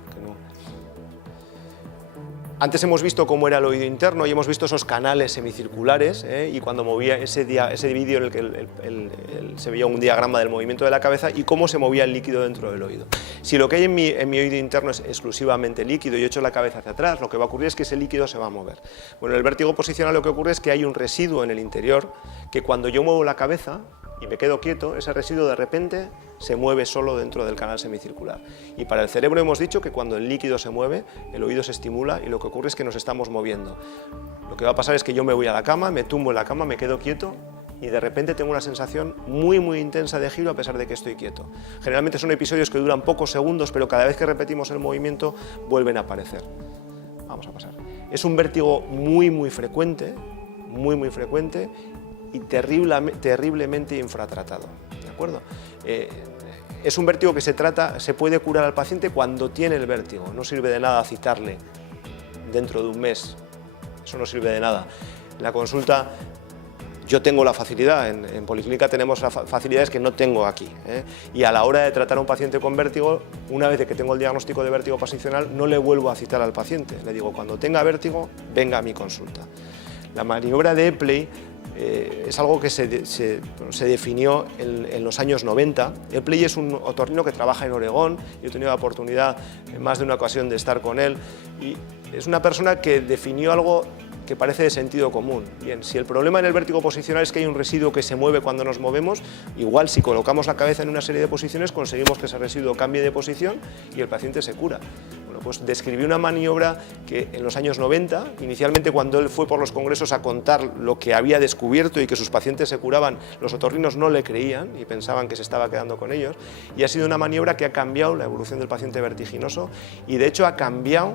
Antes hemos visto cómo era el oído interno y hemos visto esos canales semicirculares y cuando movía ese vídeo en el que se veía un diagrama del movimiento de la cabeza y cómo se movía el líquido dentro del oído. Si lo que hay en mi oído interno es exclusivamente líquido y echo la cabeza hacia atrás, lo que va a ocurrir es que ese líquido se va a mover. Bueno, en el vértigo posicional lo que ocurre es que hay un residuo en el interior que cuando yo muevo la cabeza y me quedo quieto, ese residuo de repente se mueve solo dentro del canal semicircular. Y para el cerebro hemos dicho que cuando el líquido se mueve, el oído se estimula y lo que ocurre es que nos estamos moviendo. Lo que va a pasar es que yo me voy a la cama, me tumbo en la cama, me quedo quieto y de repente tengo una sensación muy intensa de giro a pesar de que estoy quieto. Generalmente son episodios que duran pocos segundos, pero cada vez que repetimos el movimiento vuelven a aparecer. Vamos a pasar. Es un vértigo muy frecuente y terriblemente infratratado, ¿de acuerdo? Es un vértigo que se puede curar al paciente cuando tiene el vértigo. No sirve de nada citarle dentro de un mes, eso no sirve de nada. La consulta, yo tengo la facilidad, en Policlínica tenemos facilidades que no tengo aquí, y a la hora de tratar a un paciente con vértigo, una vez que tengo el diagnóstico de vértigo posicional, no le vuelvo a citar al paciente, le digo cuando tenga vértigo, venga a mi consulta. La maniobra de Epley es algo que se definió en los años 90. Epley es un otorrino que trabaja en Oregón, yo he tenido la oportunidad en más de una ocasión de estar con él, y es una persona que definió algo que parece de sentido común. Bien, si el problema en el vértigo posicional es que hay un residuo que se mueve cuando nos movemos, igual si colocamos la cabeza en una serie de posiciones conseguimos que ese residuo cambie de posición y el paciente se cura. Bueno, pues describió una maniobra que en los años 90, inicialmente cuando él fue por los congresos a contar lo que había descubierto y que sus pacientes se curaban, los otorrinos no le creían y pensaban que se estaba quedando con ellos, y ha sido una maniobra que ha cambiado la evolución del paciente vertiginoso y de hecho ha cambiado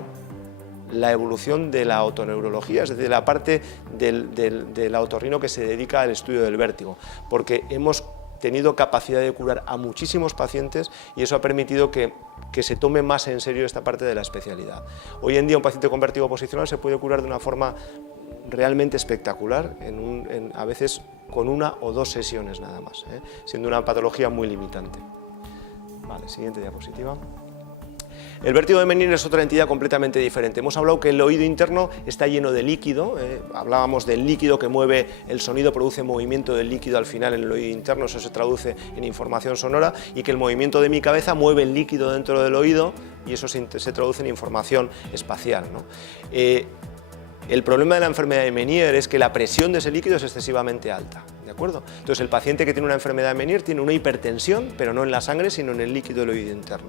la evolución de la otoneurología, es decir, la parte del otorrino que se dedica al estudio del vértigo, porque hemos tenido capacidad de curar a muchísimos pacientes y eso ha permitido que se tome más en serio esta parte de la especialidad. Hoy en día un paciente con vértigo posicional se puede curar de una forma realmente espectacular, a veces con 1 o 2 sesiones nada más, siendo una patología muy limitante. Vale, siguiente diapositiva. El vértigo de Meniere es otra entidad completamente diferente. Hemos hablado que el oído interno está lleno de líquido, hablábamos del líquido que mueve el sonido, produce movimiento del líquido al final en el oído interno, eso se traduce en información sonora, y que el movimiento de mi cabeza mueve el líquido dentro del oído y eso se traduce en información espacial, ¿no? El problema de la enfermedad de Meniere es que la presión de ese líquido es excesivamente alta, ¿de acuerdo? Entonces el paciente que tiene una enfermedad de Meniere tiene una hipertensión, pero no en la sangre, sino en el líquido del oído interno.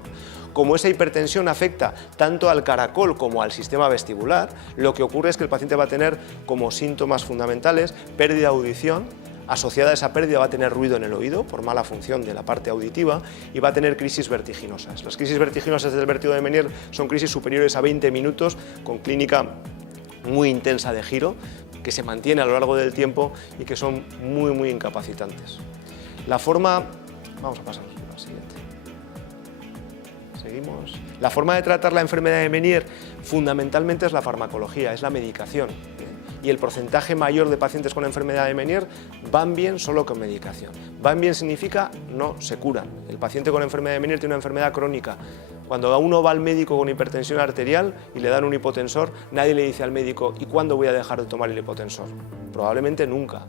Como esa hipertensión afecta tanto al caracol como al sistema vestibular, lo que ocurre es que el paciente va a tener como síntomas fundamentales pérdida de audición. Asociada a esa pérdida va a tener ruido en el oído por mala función de la parte auditiva y va a tener crisis vertiginosas. Las crisis vertiginosas del vértigo de Meniere son crisis superiores a 20 minutos con clínica muy intensa de giro, que se mantiene a lo largo del tiempo y que son muy incapacitantes. La forma... Vamos a pasar a la siguiente. Seguimos. La forma de tratar la enfermedad de Meniere fundamentalmente es la farmacología, es la medicación. Y el porcentaje mayor de pacientes con enfermedad de Meniere van bien solo con medicación. Van bien significa no se curan. El paciente con enfermedad de Meniere tiene una enfermedad crónica. Cuando uno va al médico con hipertensión arterial y le dan un hipotensor, nadie le dice al médico ¿y cuándo voy a dejar de tomar el hipotensor? Probablemente nunca.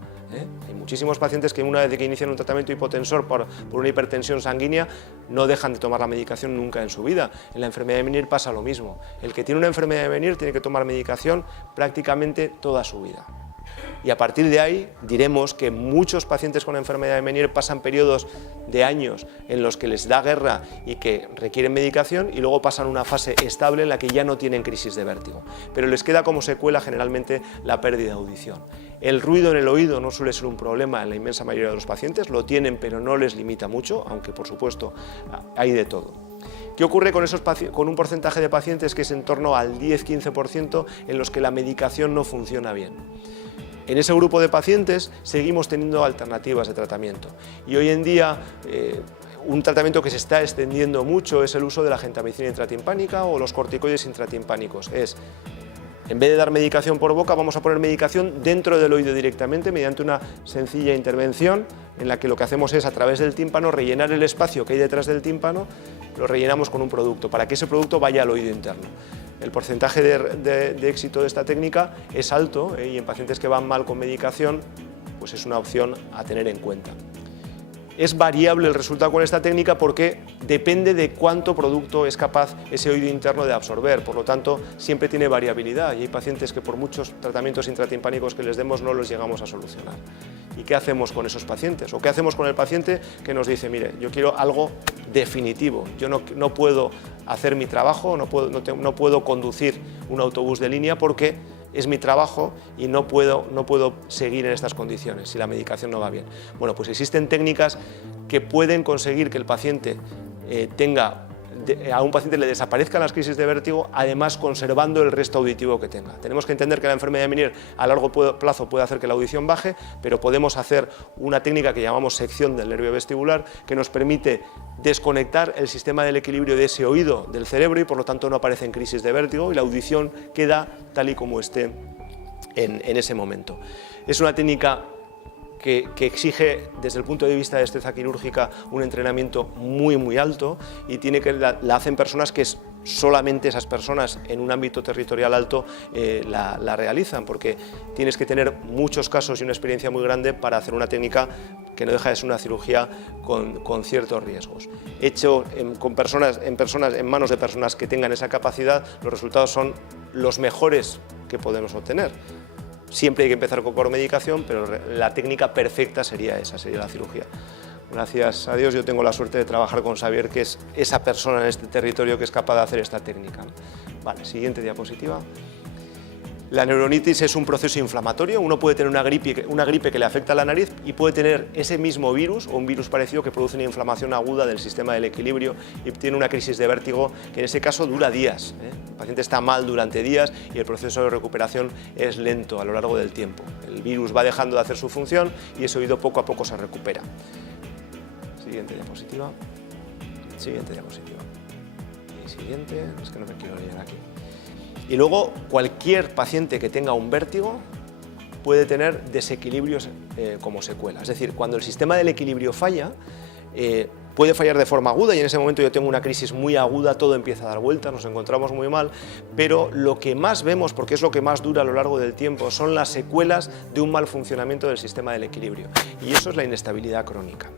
Hay muchísimos pacientes que una vez que inician un tratamiento hipotensor por una hipertensión sanguínea no dejan de tomar la medicación nunca en su vida. En la enfermedad de Meniere pasa lo mismo. El que tiene una enfermedad de Meniere tiene que tomar medicación prácticamente toda su vida. Y a partir de ahí diremos que muchos pacientes con enfermedad de Meniere pasan periodos de años en los que les da guerra y que requieren medicación y luego pasan una fase estable en la que ya no tienen crisis de vértigo. Pero les queda como secuela generalmente la pérdida de audición. El ruido en el oído no suele ser un problema en la inmensa mayoría de los pacientes, lo tienen pero no les limita mucho, aunque por supuesto hay de todo. ¿Qué ocurre con un porcentaje de pacientes que es en torno al 10-15% en los que la medicación no funciona bien? En ese grupo de pacientes seguimos teniendo alternativas de tratamiento y hoy en día un tratamiento que se está extendiendo mucho es el uso de la gentamicina intratimpánica o los corticoides intratimpánicos. En vez de dar medicación por boca, vamos a poner medicación dentro del oído directamente mediante una sencilla intervención en la que lo que hacemos es a través del tímpano rellenar el espacio que hay detrás del tímpano, lo rellenamos con un producto para que ese producto vaya al oído interno. El porcentaje de éxito de esta técnica es alto y en pacientes que van mal con medicación pues es una opción a tener en cuenta. Es variable el resultado con esta técnica porque depende de cuánto producto es capaz ese oído interno de absorber, por lo tanto siempre tiene variabilidad y hay pacientes que por muchos tratamientos intratimpánicos que les demos no los llegamos a solucionar. ¿Y qué hacemos con esos pacientes? ¿O qué hacemos con el paciente que nos dice, mire, yo quiero algo definitivo, yo no puedo hacer mi trabajo, no puedo conducir un autobús de línea porque es mi trabajo y no puedo seguir en estas condiciones si la medicación no va bien? Bueno, pues existen técnicas que pueden conseguir que el paciente a un paciente le desaparezcan las crisis de vértigo, además conservando el resto auditivo que tenga. Tenemos que entender que la enfermedad de Meniere a largo plazo puede hacer que la audición baje, pero podemos hacer una técnica que llamamos sección del nervio vestibular, que nos permite desconectar el sistema del equilibrio de ese oído del cerebro y por lo tanto no aparecen crisis de vértigo y la audición queda tal y como esté en ese momento. Es una técnica que exige desde el punto de vista de destreza quirúrgica un entrenamiento muy alto y la hacen personas que solamente esas personas en un ámbito territorial alto la realizan, porque tienes que tener muchos casos y una experiencia muy grande para hacer una técnica que no deja de ser una cirugía con ciertos riesgos. Hecho en manos de personas que tengan esa capacidad, los resultados son los mejores que podemos obtener. Siempre hay que empezar con medicación, pero la técnica perfecta sería la cirugía. Gracias a Dios yo tengo la suerte de trabajar con Xavier, que es esa persona en este territorio que es capaz de hacer esta técnica. Vale, siguiente diapositiva. La neuronitis es un proceso inflamatorio, uno puede tener una gripe que le afecta a la nariz y puede tener ese mismo virus o un virus parecido que produce una inflamación aguda del sistema del equilibrio y tiene una crisis de vértigo que en ese caso dura días. El paciente está mal durante días y el proceso de recuperación es lento a lo largo del tiempo. El virus va dejando de hacer su función y ese oído poco a poco se recupera. Siguiente diapositiva. Siguiente diapositiva. Y siguiente, es que no me quiero leer aquí. Y luego cualquier paciente que tenga un vértigo puede tener desequilibrios como secuela. Es decir, cuando el sistema del equilibrio falla, puede fallar de forma aguda y en ese momento yo tengo una crisis muy aguda, todo empieza a dar vueltas, nos encontramos muy mal, pero lo que más vemos, porque es lo que más dura a lo largo del tiempo, son las secuelas de un mal funcionamiento del sistema del equilibrio. Y eso es la inestabilidad crónica.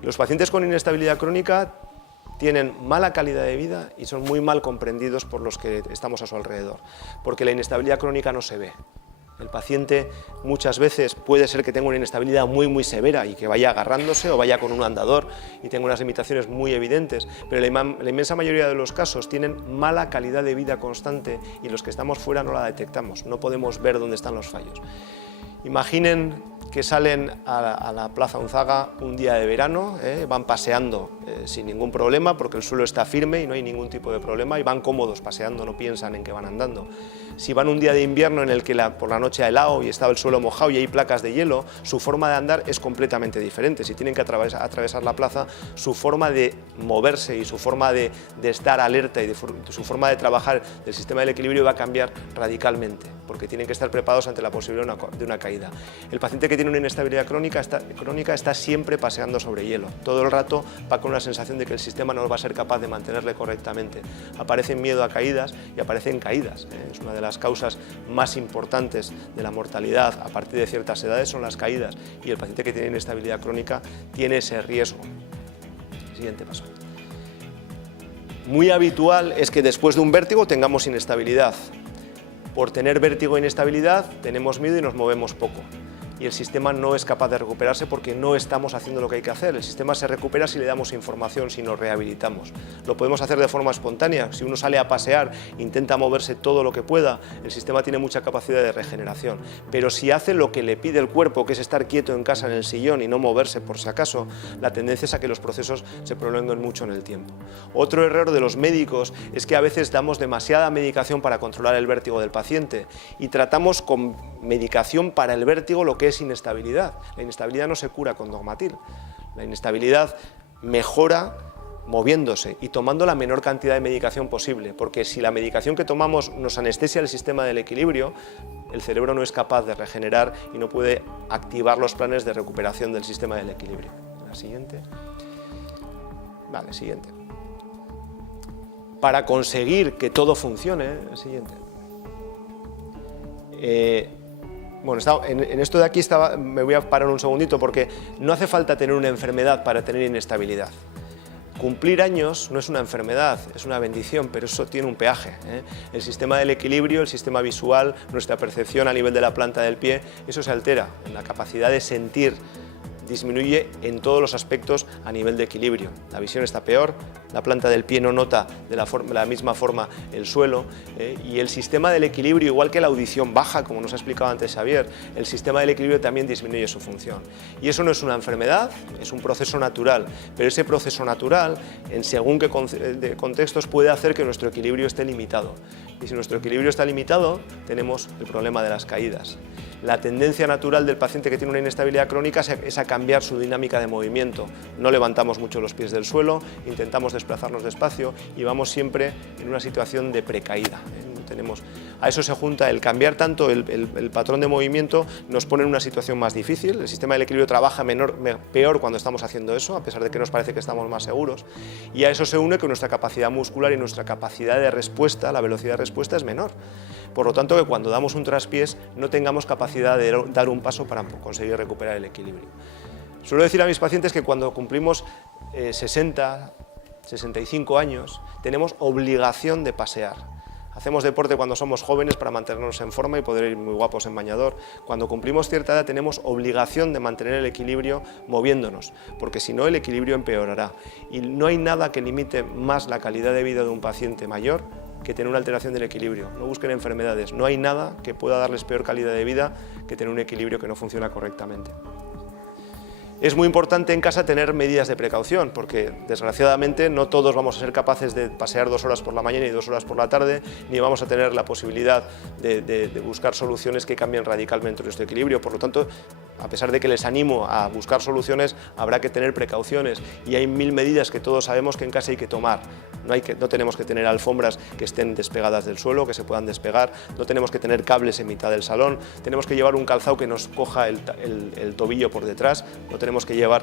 Los pacientes con inestabilidad crónica tienen mala calidad de vida y son muy mal comprendidos por los que estamos a su alrededor, porque la inestabilidad crónica no se ve. El paciente muchas veces puede ser que tenga una inestabilidad muy severa y que vaya agarrándose o vaya con un andador y tenga unas limitaciones muy evidentes, pero la inmensa mayoría de los casos tienen mala calidad de vida constante y los que estamos fuera no la detectamos, no podemos ver dónde están los fallos. Imaginen que salen a la Plaza Unzaga un día de verano, van paseando sin ningún problema porque el suelo está firme y no hay ningún tipo de problema y van cómodos paseando, no piensan en que van andando. Si van un día de invierno en el que por la noche ha helado y estaba el suelo mojado y hay placas de hielo, su forma de andar es completamente diferente. Si tienen que atravesar la plaza, su forma de moverse y su forma de estar alerta y su forma de trabajar del sistema del equilibrio va a cambiar radicalmente, porque tienen que estar preparados ante la posibilidad de una caída. El paciente que tiene una inestabilidad crónica está siempre paseando sobre hielo. Todo el rato va con la sensación de que el sistema no va a ser capaz de mantenerle correctamente. Aparecen miedo a caídas y aparecen caídas. Es una de las causas más importantes de la mortalidad a partir de ciertas edades son las caídas, y el paciente que tiene inestabilidad crónica tiene ese riesgo. Siguiente paso. Muy habitual es que después de un vértigo tengamos inestabilidad. Por tener vértigo e inestabilidad tenemos miedo y nos movemos poco. Y el sistema no es capaz de recuperarse porque no estamos haciendo lo que hay que hacer. El sistema se recupera si le damos información, si nos rehabilitamos. Lo podemos hacer de forma espontánea. Si uno sale a pasear, intenta moverse todo lo que pueda, el sistema tiene mucha capacidad de regeneración. Pero si hace lo que le pide el cuerpo, que es estar quieto en casa en el sillón y no moverse por si acaso, la tendencia es a que los procesos se prolonguen mucho en el tiempo. Otro error de los médicos es que a veces damos demasiada medicación para controlar el vértigo del paciente y tratamos con medicación para el vértigo lo que es inestabilidad. La inestabilidad no se cura con Dogmatil. La inestabilidad mejora moviéndose y tomando la menor cantidad de medicación posible, porque si la medicación que tomamos nos anestesia el sistema del equilibrio, el cerebro no es capaz de regenerar y no puede activar los planes de recuperación del sistema del equilibrio. La siguiente. Vale, siguiente. Para conseguir que todo funcione, el siguiente. Bueno, en esto de aquí me voy a parar un segundito porque no hace falta tener una enfermedad para tener inestabilidad. Cumplir años no es una enfermedad, es una bendición, pero eso tiene un peaje. El sistema del equilibrio, el sistema visual, nuestra percepción a nivel de la planta del pie, eso se altera. La capacidad de sentir disminuye en todos los aspectos a nivel de equilibrio. La visión está peor, la planta del pie no nota de la misma forma el suelo y el sistema del equilibrio, igual que la audición baja, como nos ha explicado antes Xavier, el sistema del equilibrio también disminuye su función. Y eso no es una enfermedad, es un proceso natural, pero ese proceso natural, en según qué contextos, puede hacer que nuestro equilibrio esté limitado. Y si nuestro equilibrio está limitado, tenemos el problema de las caídas. La tendencia natural del paciente que tiene una inestabilidad crónica es a cambiar su dinámica de movimiento. No levantamos mucho los pies del suelo, intentamos desplazarnos despacio y vamos siempre en una situación de precaída. A eso se junta el cambiar tanto el patrón de movimiento, nos pone en una situación más difícil. El sistema del equilibrio trabaja peor cuando estamos haciendo eso, a pesar de que nos parece que estamos más seguros. Y a eso se une que nuestra capacidad muscular y nuestra capacidad de respuesta, la velocidad de respuesta es menor. Por lo tanto, que cuando damos un traspiés no tengamos capacidad de dar un paso para conseguir recuperar el equilibrio. Suelo decir a mis pacientes que cuando cumplimos 60, 65 años, tenemos obligación de pasear. Hacemos deporte cuando somos jóvenes para mantenernos en forma y poder ir muy guapos en bañador. Cuando cumplimos cierta edad tenemos obligación de mantener el equilibrio moviéndonos, porque si no el equilibrio empeorará. Y no hay nada que limite más la calidad de vida de un paciente mayor que tener una alteración del equilibrio. No busquen enfermedades, no hay nada que pueda darles peor calidad de vida que tener un equilibrio que no funciona correctamente. Es muy importante en casa tener medidas de precaución, porque desgraciadamente no todos vamos a ser capaces de pasear 2 horas por la mañana y 2 horas por la tarde, ni vamos a tener la posibilidad de buscar soluciones que cambien radicalmente nuestro equilibrio. Por lo tanto, a pesar de que les animo a buscar soluciones, habrá que tener precauciones y hay 1000 medidas que todos sabemos que en casa hay que tomar. No tenemos que tener alfombras que estén despegadas del suelo, que se puedan despegar, no tenemos que tener cables en mitad del salón, tenemos que llevar un calzado que nos coja el tobillo por detrás, no tenemos que llevar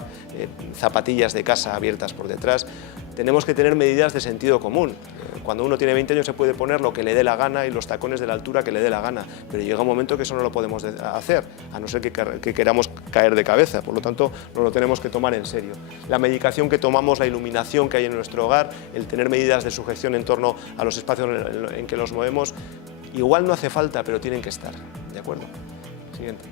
zapatillas de casa abiertas por detrás, tenemos que tener medidas de sentido común. Cuando uno tiene 20 años se puede poner lo que le dé la gana y los tacones de la altura que le dé la gana, pero llega un momento que eso no lo podemos hacer, a no ser que queramos caer de cabeza, por lo tanto no lo tenemos que tomar en serio. La medicación que tomamos, la iluminación que hay en nuestro hogar, el tener medidas de sujeción en torno a los espacios en que los movemos, igual no hace falta, pero tienen que estar, ¿de acuerdo? Siguiente.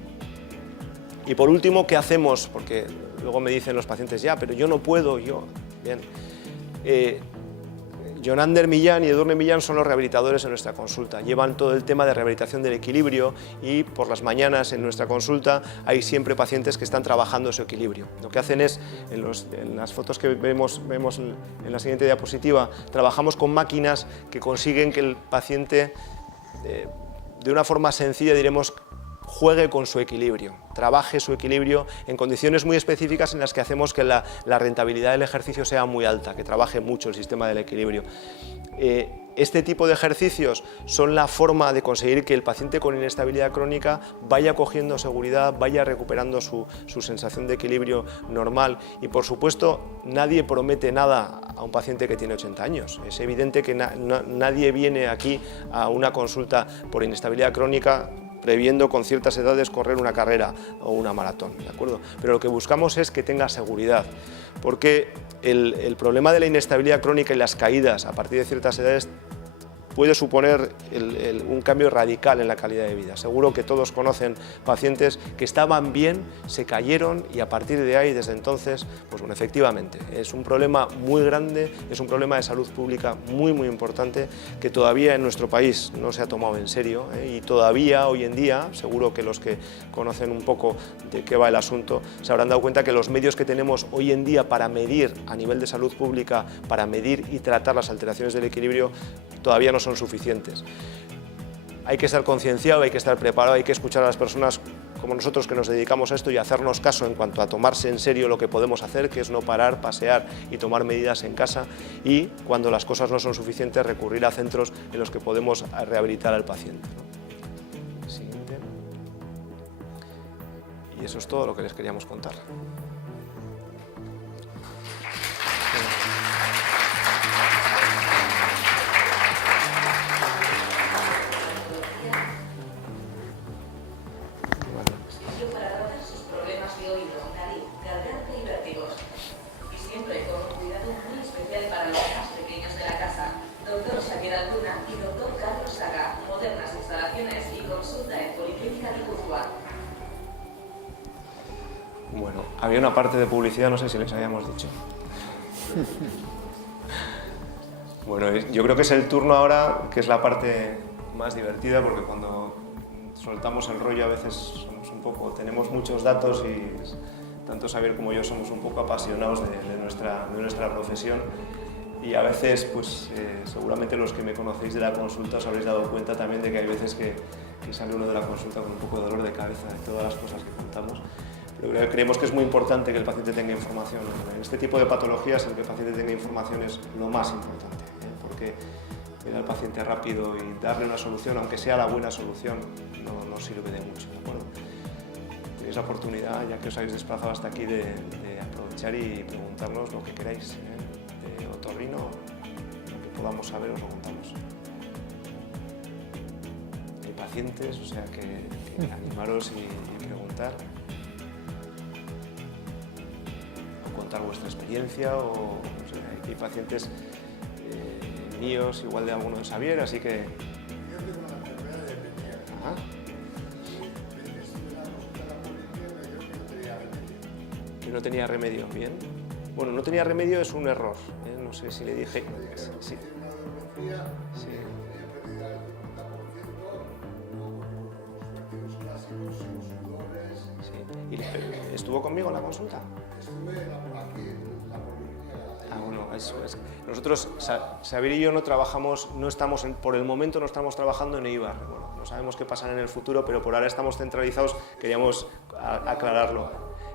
Y por último, ¿qué hacemos? Porque luego me dicen los pacientes, ya, pero yo no puedo, Bien. Jonander Millán y Edurne Millán son los rehabilitadores en nuestra consulta. Llevan todo el tema de rehabilitación del equilibrio y por las mañanas en nuestra consulta hay siempre pacientes que están trabajando su equilibrio. Lo que hacen es, en las fotos que vemos en la siguiente diapositiva, trabajamos con máquinas que consiguen que el paciente, de una forma sencilla diremos, juegue con su equilibrio, trabaje su equilibrio en condiciones muy específicas en las que hacemos que la rentabilidad del ejercicio sea muy alta, que trabaje mucho el sistema del equilibrio. Este tipo de ejercicios son la forma de conseguir que el paciente con inestabilidad crónica vaya cogiendo seguridad, vaya recuperando su sensación de equilibrio normal y, por supuesto, nadie promete nada a un paciente que tiene 80 años. Es evidente que nadie viene aquí a una consulta por inestabilidad crónica previendo con ciertas edades correr una carrera o una maratón, ¿de acuerdo? Pero lo que buscamos es que tenga seguridad, porque el problema de la inestabilidad crónica y las caídas a partir de ciertas edades puede suponer un cambio radical en la calidad de vida. Seguro que todos conocen pacientes que estaban bien, se cayeron y a partir de ahí, desde entonces, pues bueno, efectivamente, es un problema muy grande, es un problema de salud pública muy importante que todavía en nuestro país no se ha tomado en serio y todavía hoy en día, seguro que los que conocen un poco de qué va el asunto, se habrán dado cuenta que los medios que tenemos hoy en día para medir a nivel de salud pública, para medir y tratar las alteraciones del equilibrio, todavía no son suficientes. Hay que estar concienciado, hay que estar preparado, hay que escuchar a las personas como nosotros que nos dedicamos a esto y hacernos caso en cuanto a tomarse en serio lo que podemos hacer, que es no parar, pasear y tomar medidas en casa, y cuando las cosas no son suficientes recurrir a centros en los que podemos rehabilitar al paciente. Siguiente. Y eso es todo lo que les queríamos contar. Bueno, había una parte de publicidad, no sé si les habíamos dicho. Bueno, yo creo que es el turno ahora, que es la parte más divertida, porque cuando soltamos el rollo a veces somos un poco, tenemos muchos datos y tanto Xavier como yo somos un poco apasionados de nuestra profesión y a veces, pues seguramente los que me conocéis de la consulta os habréis dado cuenta también de que hay veces que sale uno de la consulta con un poco de dolor de cabeza de todas las cosas que contamos. Pero creemos que es muy importante que el paciente tenga información. En este tipo de patologías el que el paciente tenga información es lo más importante, porque ver al paciente rápido y darle una solución, aunque sea la buena solución, no sirve de mucho, ¿de acuerdo? Tenéis la oportunidad, ya que os habéis desplazado hasta aquí, de aprovechar y preguntarnos lo que queráis, de otorrino, lo que podamos saber os lo contamos. Hay pacientes, o sea que animaros y preguntar. Contar vuestra experiencia o sea, hay pacientes míos, igual de alguno de Xavier, así que... Yo tengo una enfermedad de Meniere. Ajá. Que no tenía remedio, bien. Bueno, no tenía remedio es un error, no sé si le dije... Sí. Sí. ¿Y estuvo conmigo en la consulta? Estuve aquí en la policlínica. Ah, bueno, eso es. Nosotros, Xavier y yo no trabajamos, por el momento no estamos trabajando en Eibar. Bueno, no sabemos qué pasará en el futuro, pero por ahora estamos centralizados, queríamos aclararlo.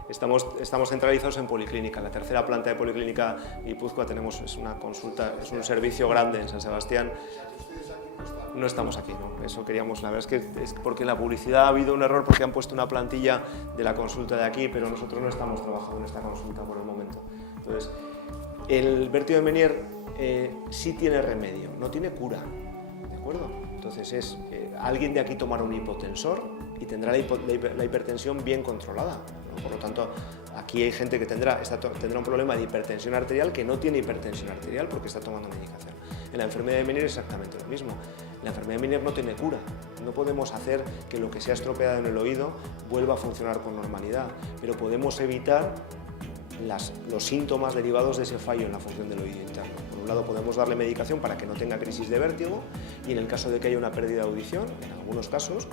Estamos centralizados en Policlínica. La tercera planta de Policlínica Guipúzcoa es una consulta, es un servicio grande en San Sebastián. No estamos aquí, ¿no? Eso queríamos, la verdad es que es porque en la publicidad ha habido un error porque han puesto una plantilla de la consulta de aquí, pero nosotros no estamos trabajando en esta consulta por el momento. Entonces, el vértigo de Meniere sí tiene remedio, no tiene cura, ¿de acuerdo? Entonces es alguien de aquí tomará un hipotensor y tendrá la hipertensión bien controlada, ¿no? Por lo tanto, aquí hay gente que tendrá un problema de hipertensión arterial que no tiene hipertensión arterial porque está tomando medicación. En la enfermedad de Meniere es exactamente lo mismo. La enfermedad de Meniere no tiene cura. No podemos hacer que lo que se ha estropeado en el oído vuelva a funcionar con normalidad, pero podemos evitar los síntomas derivados de ese fallo en la función del oído interno. un lado podemos darle medicación para que no tenga crisis de vértigo, y en el caso de que haya una pérdida de audición, en algunos casos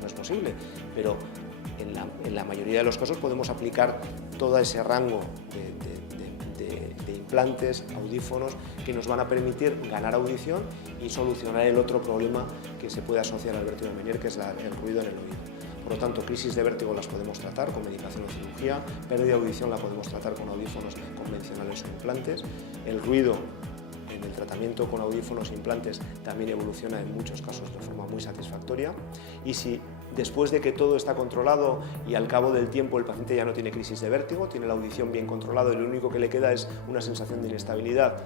no es posible, pero en la mayoría de los casos podemos aplicar todo ese rango de implantes, audífonos, que nos van a permitir ganar audición y solucionar el otro problema que se puede asociar al vértigo de Meniere, que es el ruido en el oído. Por lo tanto, crisis de vértigo las podemos tratar con medicación o cirugía, pérdida de audición la podemos tratar con audífonos convencionales o implantes, el ruido en el tratamiento con audífonos e implantes también evoluciona en muchos casos de forma muy satisfactoria, y si después de que todo está controlado y al cabo del tiempo el paciente ya no tiene crisis de vértigo, tiene la audición bien controlada y lo único que le queda es una sensación de inestabilidad,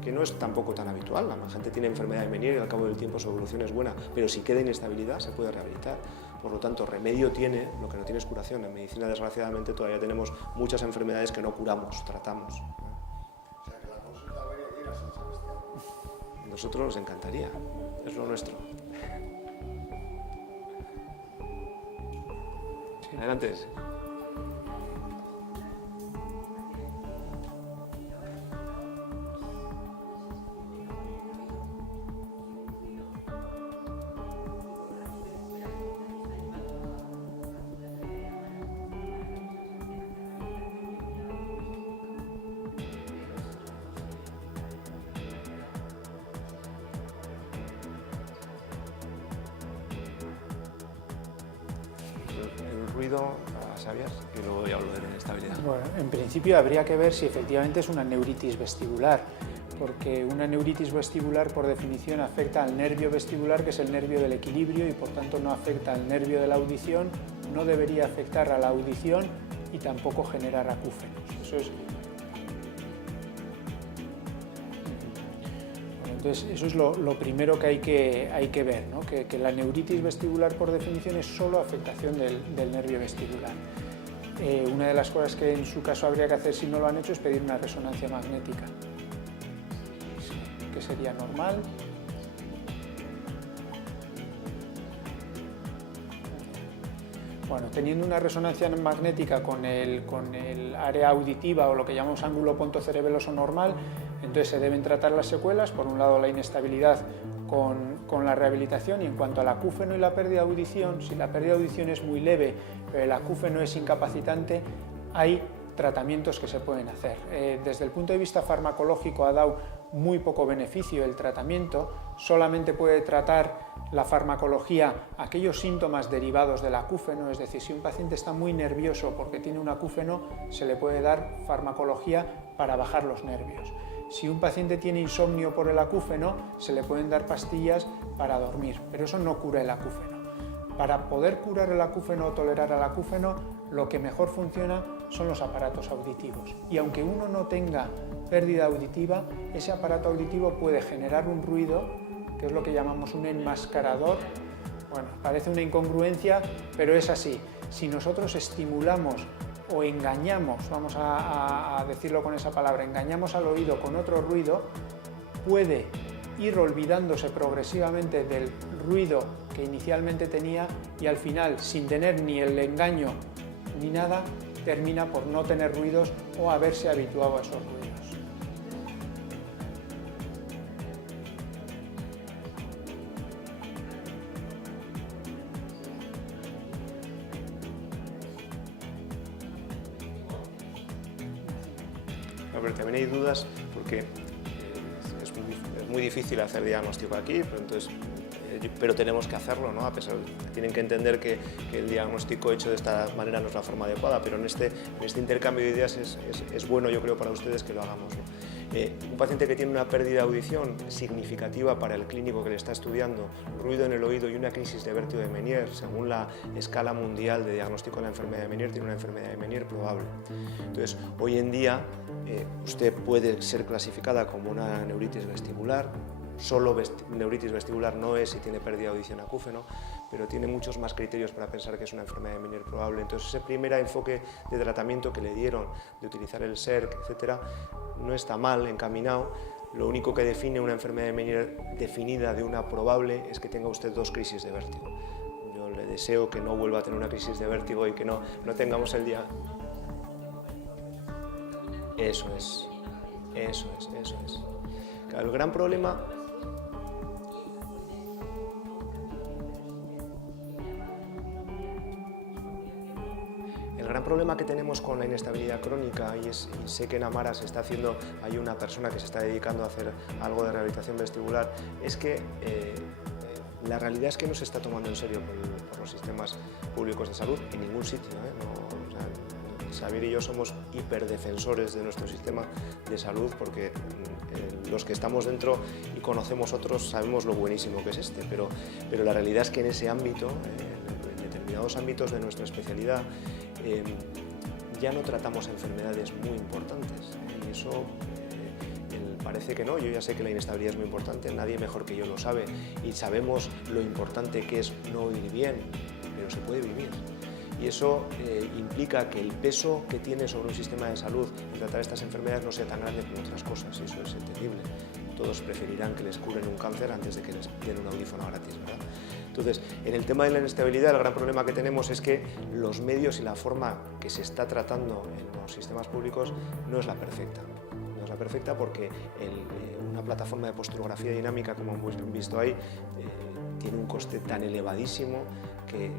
que no es tampoco tan habitual, la gente tiene enfermedad de Meniere y al cabo del tiempo su evolución es buena, pero si queda inestabilidad se puede rehabilitar. Por lo tanto, remedio tiene, lo que no tiene es curación. En medicina, desgraciadamente, todavía tenemos muchas enfermedades que no curamos, tratamos. O sea, que la consulta debería ir a San Sebastián. A nosotros nos encantaría, es lo nuestro. Adelante. El ruido, ¿sabías? Y luego ya hablo de la inestabilidad. Bueno, en principio habría que ver si efectivamente es una neuritis vestibular, porque una neuritis vestibular por definición afecta al nervio vestibular, que es el nervio del equilibrio, y por tanto no afecta al nervio de la audición, no debería afectar a la audición y tampoco generar acúfenos. Eso es... Entonces, eso es lo primero que hay que ver, ¿no? Que la neuritis vestibular por definición es solo afectación del nervio vestibular. Una de las cosas que en su caso habría que hacer si no lo han hecho es pedir una resonancia magnética, que sería normal. Bueno, teniendo una resonancia magnética con el área auditiva o lo que llamamos ángulo pontocerebeloso normal, entonces se deben tratar las secuelas, por un lado la inestabilidad con la rehabilitación, y en cuanto al acúfeno y la pérdida de audición, si la pérdida de audición es muy leve pero el acúfeno es incapacitante, hay tratamientos que se pueden hacer. Desde el punto de vista farmacológico ha dado muy poco beneficio el tratamiento, solamente puede tratar la farmacología aquellos síntomas derivados del acúfeno, es decir, si un paciente está muy nervioso porque tiene un acúfeno, se le puede dar farmacología para bajar los nervios. Si un paciente tiene insomnio por el acúfeno, se le pueden dar pastillas para dormir, pero eso no cura el acúfeno. Para poder curar el acúfeno o tolerar al acúfeno, lo que mejor funciona son los aparatos auditivos. Y aunque uno no tenga pérdida auditiva, ese aparato auditivo puede generar un ruido, que es lo que llamamos un enmascarador. Bueno, parece una incongruencia, pero es así. Si nosotros estimulamos o engañamos, vamos a decirlo con esa palabra, engañamos al oído con otro ruido, puede ir olvidándose progresivamente del ruido que inicialmente tenía y al final, sin tener ni el engaño ni nada, termina por no tener ruidos o haberse habituado a esos ruidos. Pero también hay dudas porque es muy difícil hacer diagnóstico aquí, pero tenemos que hacerlo, ¿no? A pesar de que tienen que entender que el diagnóstico hecho de esta manera no es la forma adecuada, pero en este intercambio de ideas es bueno, yo creo, para ustedes que lo hagamos, ¿no? Un paciente que tiene una pérdida de audición significativa para el clínico que le está estudiando, ruido en el oído y una crisis de vértigo de Meniere, según la escala mundial de diagnóstico de la enfermedad de Meniere, tiene una enfermedad de Meniere probable. Entonces, hoy en día, usted puede ser clasificada como una neuritis vestibular. Solo neuritis vestibular no es si tiene pérdida de audición acúfeno, pero tiene muchos más criterios para pensar que es una enfermedad de Meniere probable. Entonces, ese primer enfoque de tratamiento que le dieron, de utilizar el SERC, etcétera, no está mal encaminado. Lo único que define una enfermedad de Meniere definida de una probable es que tenga usted 2 crisis de vértigo. Yo le deseo que no vuelva a tener una crisis de vértigo y que no tengamos el día. Eso es. Eso es, eso es. Claro, el gran problema... El gran problema que tenemos con la inestabilidad crónica, y sé que en Amara se está haciendo, hay una persona que se está dedicando a hacer algo de rehabilitación vestibular, es que la realidad es que no se está tomando en serio por los sistemas públicos de salud en ningún sitio. Xavier y yo somos hiperdefensores de nuestro sistema de salud porque los que estamos dentro y conocemos otros sabemos lo buenísimo que es este, pero la realidad es que en ese ámbito, en determinados ámbitos de nuestra especialidad, ya no tratamos enfermedades muy importantes, y eso parece que no. Yo ya sé que la inestabilidad es muy importante, nadie mejor que yo lo sabe, y sabemos lo importante que es no vivir bien, pero se puede vivir. Y eso implica que el peso que tiene sobre un sistema de salud en tratar estas enfermedades no sea tan grande como otras cosas, y eso es entendible. Todos preferirán que les curen un cáncer antes de que les den un audífono gratis, ¿verdad? Entonces, en el tema de la inestabilidad, el gran problema que tenemos es que los medios y la forma que se está tratando en los sistemas públicos no es la perfecta. No es la perfecta porque una plataforma de posturografía dinámica, como hemos visto ahí, tiene un coste tan elevadísimo que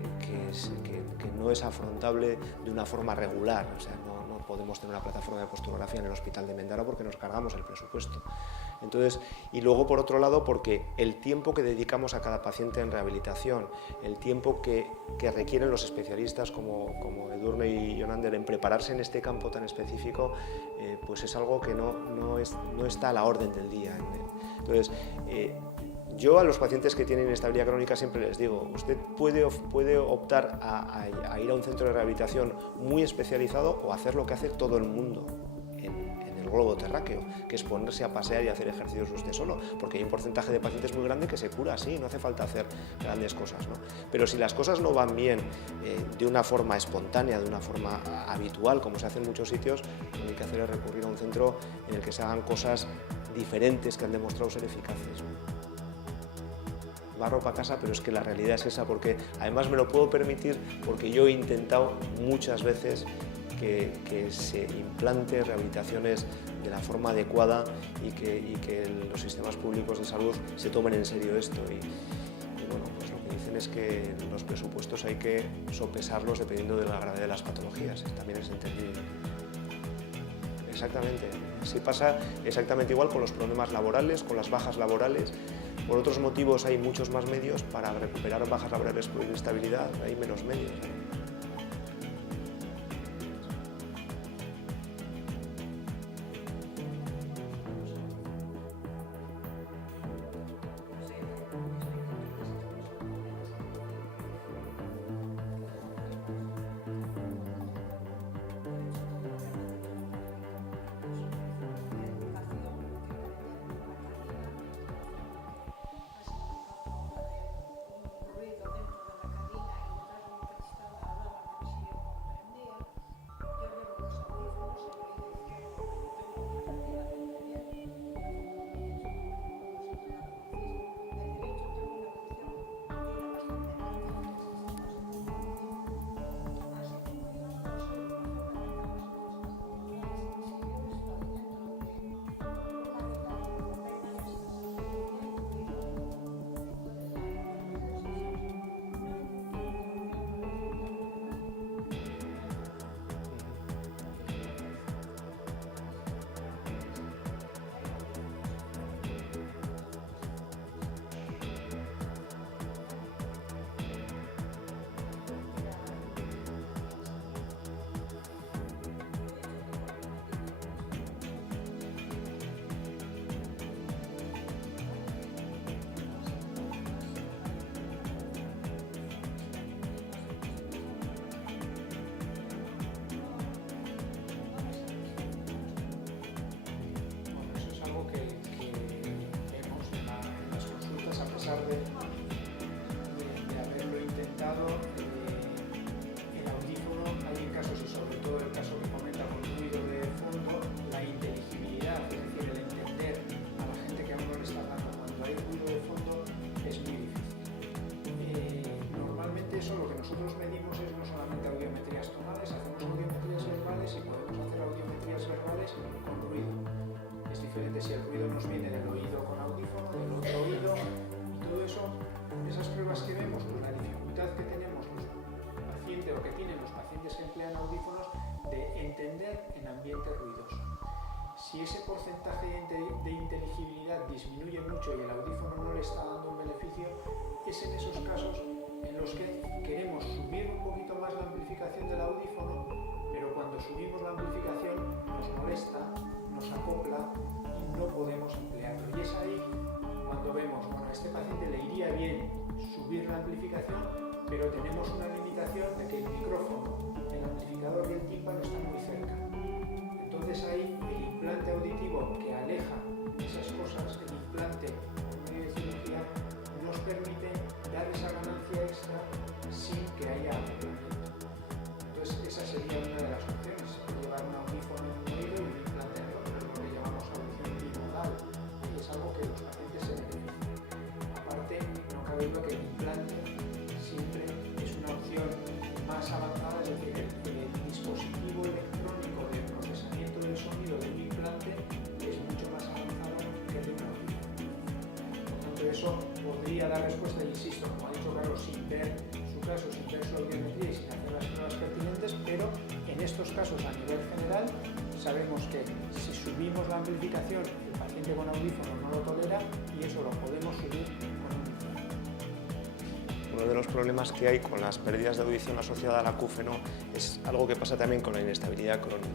no es afrontable de una forma regular. O sea, no podemos tener una plataforma de posturografía en el Hospital de Mendaro porque nos cargamos el presupuesto. Entonces, y luego, por otro lado, porque el tiempo que dedicamos a cada paciente en rehabilitación, el tiempo que requieren los especialistas como Edurne y Jonander en prepararse en este campo tan específico, pues es algo que no está a la orden del día. Entonces, yo a los pacientes que tienen inestabilidad crónica siempre les digo, usted puede optar a ir a un centro de rehabilitación muy especializado o hacer lo que hace todo el mundo en el globo terráqueo, que es ponerse a pasear y hacer ejercicios usted solo, porque hay un porcentaje de pacientes muy grande que se cura así, no hace falta hacer grandes cosas, ¿no? Pero si las cosas no van bien de una forma espontánea, de una forma habitual, como se hace en muchos sitios, lo que hay que hacer es recurrir a un centro en el que se hagan cosas diferentes que han demostrado ser eficaces. Barro para casa, pero es que la realidad es esa, porque además me lo puedo permitir porque yo he intentado muchas veces que se implante rehabilitaciones de la forma adecuada y que los sistemas públicos de salud se tomen en serio esto. Y bueno, pues lo que dicen es que los presupuestos hay que sopesarlos dependiendo de la gravedad de las patologías, también es entendible. Exactamente, sí pasa exactamente igual con los problemas laborales, con las bajas laborales. Por otros motivos hay muchos más medios para recuperar bajas laborales por inestabilidad, hay menos medios. De haberlo intentado, el audífono, hay casos, y sobre todo el caso que comenta con ruido de fondo, la inteligibilidad, es decir, el entender a la gente que a uno le está dando cuando hay ruido de fondo es muy difícil. Normalmente eso lo que nosotros medimos es no solamente audiometrías tonales, hacemos audiometrías verbales y podemos hacer audiometrías verbales con ruido. diferente si el ruido nos viene del oído con audífono, del otro oído, y todo eso, esas pruebas que vemos, pues la dificultad que tenemos los pacientes o que tienen los pacientes que emplean audífonos de entender en ambiente ruidoso. Si ese porcentaje de inteligibilidad disminuye mucho y el audífono no le está dando un beneficio, es en esos casos en los que queremos subir un poquito más la amplificación del audífono, pero cuando subimos la amplificación nos molesta, nos acopla y no podemos emplearlo. Y es ahí cuando vemos, bueno, a este paciente le iría bien subir la amplificación, pero tenemos una limitación de que el micrófono, el amplificador y el tímpano están muy cerca. Entonces ahí el implante auditivo que aleja esas cosas, el implante por medio de cirugía, nos permite dar esa ganancia extra sin que haya acoplamiento. Entonces esa sería una de las opciones, llevar un audífono en un oído y un implante en el otro, es lo que llamamos audición bimodal, y es algo que los pacientes se benefician. Aparte, no cabe duda que el implante siempre es una opción más avanzada, es decir, el dispositivo electrónico de procesamiento del sonido de un implante es mucho más avanzado que el de un audífono. Por tanto, eso podría dar respuesta, insisto, como ha dicho Carlos, sin ver su caso, sin ver su audiometría y sin hacer las pruebas pertinentes, pero en estos casos a nivel general sabemos que si subimos la amplificación, el paciente con audífono no lo tolera y eso lo podemos subir con un implante. Uno de los problemas que hay con las pérdidas de audición asociadas al acúfeno es algo que pasa también con la inestabilidad crónica.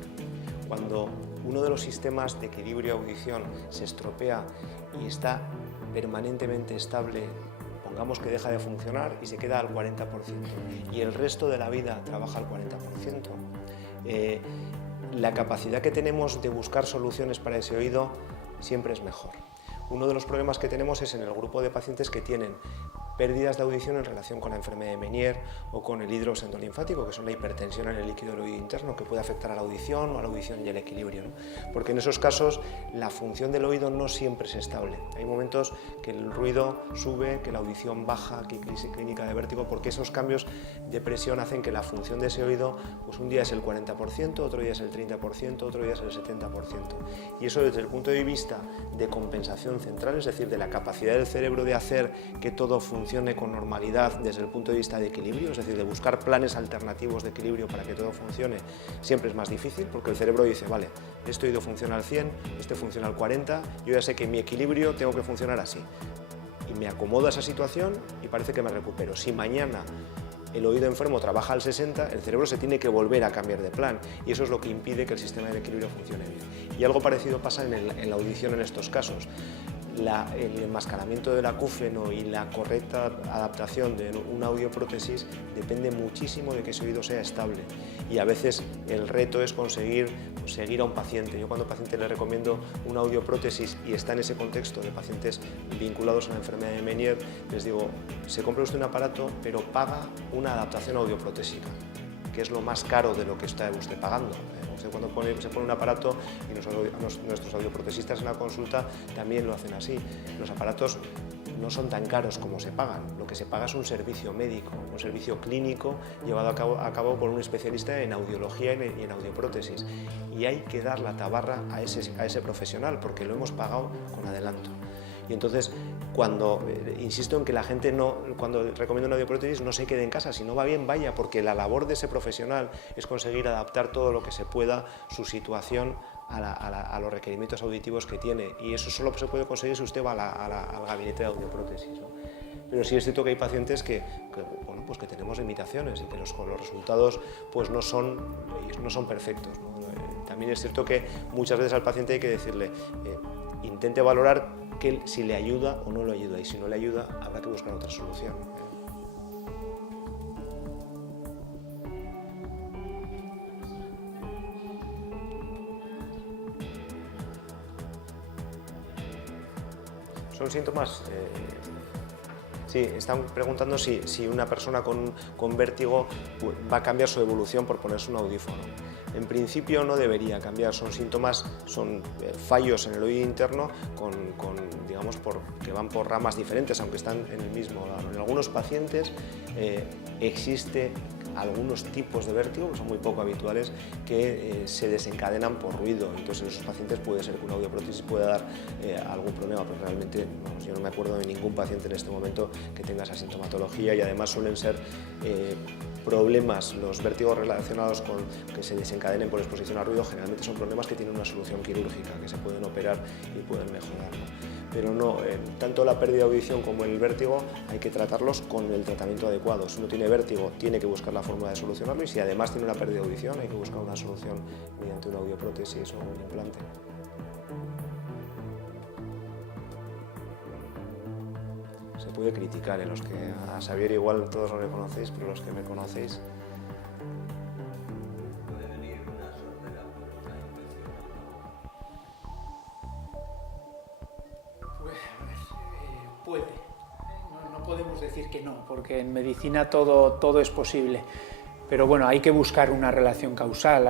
Cuando uno de los sistemas de equilibrio de audición se estropea y está permanentemente estable, pongamos que deja de funcionar y se queda al 40% y el resto de la vida trabaja al 40%, la capacidad que tenemos de buscar soluciones para ese oído siempre es mejor. Uno de los problemas que tenemos es en el grupo de pacientes que tienen pérdidas de audición en relación con la enfermedad de Meniere o con el hidrox endolinfático, que son la hipertensión en el líquido del oído interno, que puede afectar a la audición o a la audición y el equilibrio, ¿no? Porque en esos casos la función del oído no siempre es estable. Hay momentos que el ruido sube, que la audición baja, que hay crisis clínica de vértigo, porque esos cambios de presión hacen que la función de ese oído, pues un día es el 40%, otro día es el 30%, otro día es el 70%. Y eso desde el punto de vista de compensación central, es decir, de la capacidad del cerebro de hacer que todo funcione con normalidad desde el punto de vista de equilibrio, es decir, de buscar planes alternativos de equilibrio para que todo funcione, siempre es más difícil porque el cerebro dice, vale, este oído funciona al 100, este funciona al 40, yo ya sé que en mi equilibrio tengo que funcionar así. Y me acomodo a esa situación y parece que me recupero. Si mañana el oído enfermo trabaja al 60, el cerebro se tiene que volver a cambiar de plan y eso es lo que impide que el sistema de equilibrio funcione bien. Y algo parecido pasa en la audición en estos casos. El enmascaramiento del acúfeno y la correcta adaptación de una audioprótesis depende muchísimo de que ese oído sea estable y a veces el reto es conseguir seguir a un paciente. Yo cuando al paciente le recomiendo una audioprótesis y está en ese contexto de pacientes vinculados a la enfermedad de Meniere, les digo, se compra usted un aparato pero paga una adaptación audioprotésica, que es lo más caro de lo que está usted pagando. Usted cuando se pone un aparato, y nuestros audioprotesistas en la consulta también lo hacen así, los aparatos no son tan caros como se pagan, lo que se paga es un servicio médico, un servicio clínico llevado a cabo por un especialista en audiología y en audioprótesis, y hay que dar la tabarra a ese profesional porque lo hemos pagado con adelanto. Y entonces, insisto en que la gente cuando recomiendo una audioprótesis no se quede en casa, si no va bien vaya, porque la labor de ese profesional es conseguir adaptar todo lo que se pueda su situación a los requerimientos auditivos que tiene, y eso solo se puede conseguir si usted va al gabinete de audioprótesis, ¿no? Pero sí es cierto que hay pacientes que tenemos limitaciones y que los resultados pues no son perfectos, ¿no? También es cierto que muchas veces al paciente hay que decirle intente valorar si le ayuda o no le ayuda, y si no le ayuda habrá que buscar otra solución. Son síntomas. Sí, están preguntando si una persona con vértigo va a cambiar su evolución por ponerse un audífono. En principio no debería cambiar, son síntomas, son fallos en el oído interno digamos, que van por ramas diferentes, aunque están en el mismo lado. En algunos pacientes existe algunos tipos de vértigo, que son muy poco habituales, que se desencadenan por ruido. Entonces en esos pacientes puede ser que una audioprótesis pueda dar algún problema, pero realmente vamos, yo no me acuerdo de ningún paciente en este momento que tenga esa sintomatología, y además suelen ser problemas, los vértigos relacionados con que se desencadenen por exposición al ruido, generalmente son problemas que tienen una solución quirúrgica, que se pueden operar y pueden mejorar, ¿no? Pero no, tanto la pérdida de audición como el vértigo hay que tratarlos con el tratamiento adecuado. Si uno tiene vértigo, tiene que buscar la forma de solucionarlo, y si además tiene una pérdida de audición, hay que buscar una solución mediante una audioprótesis o un implante. Se puede criticar, los que a Xavier igual todos no le conocéis, pero los que me conocéis. Puede. No podemos decir que no, porque en medicina todo es posible. Pero bueno, hay que buscar una relación causal.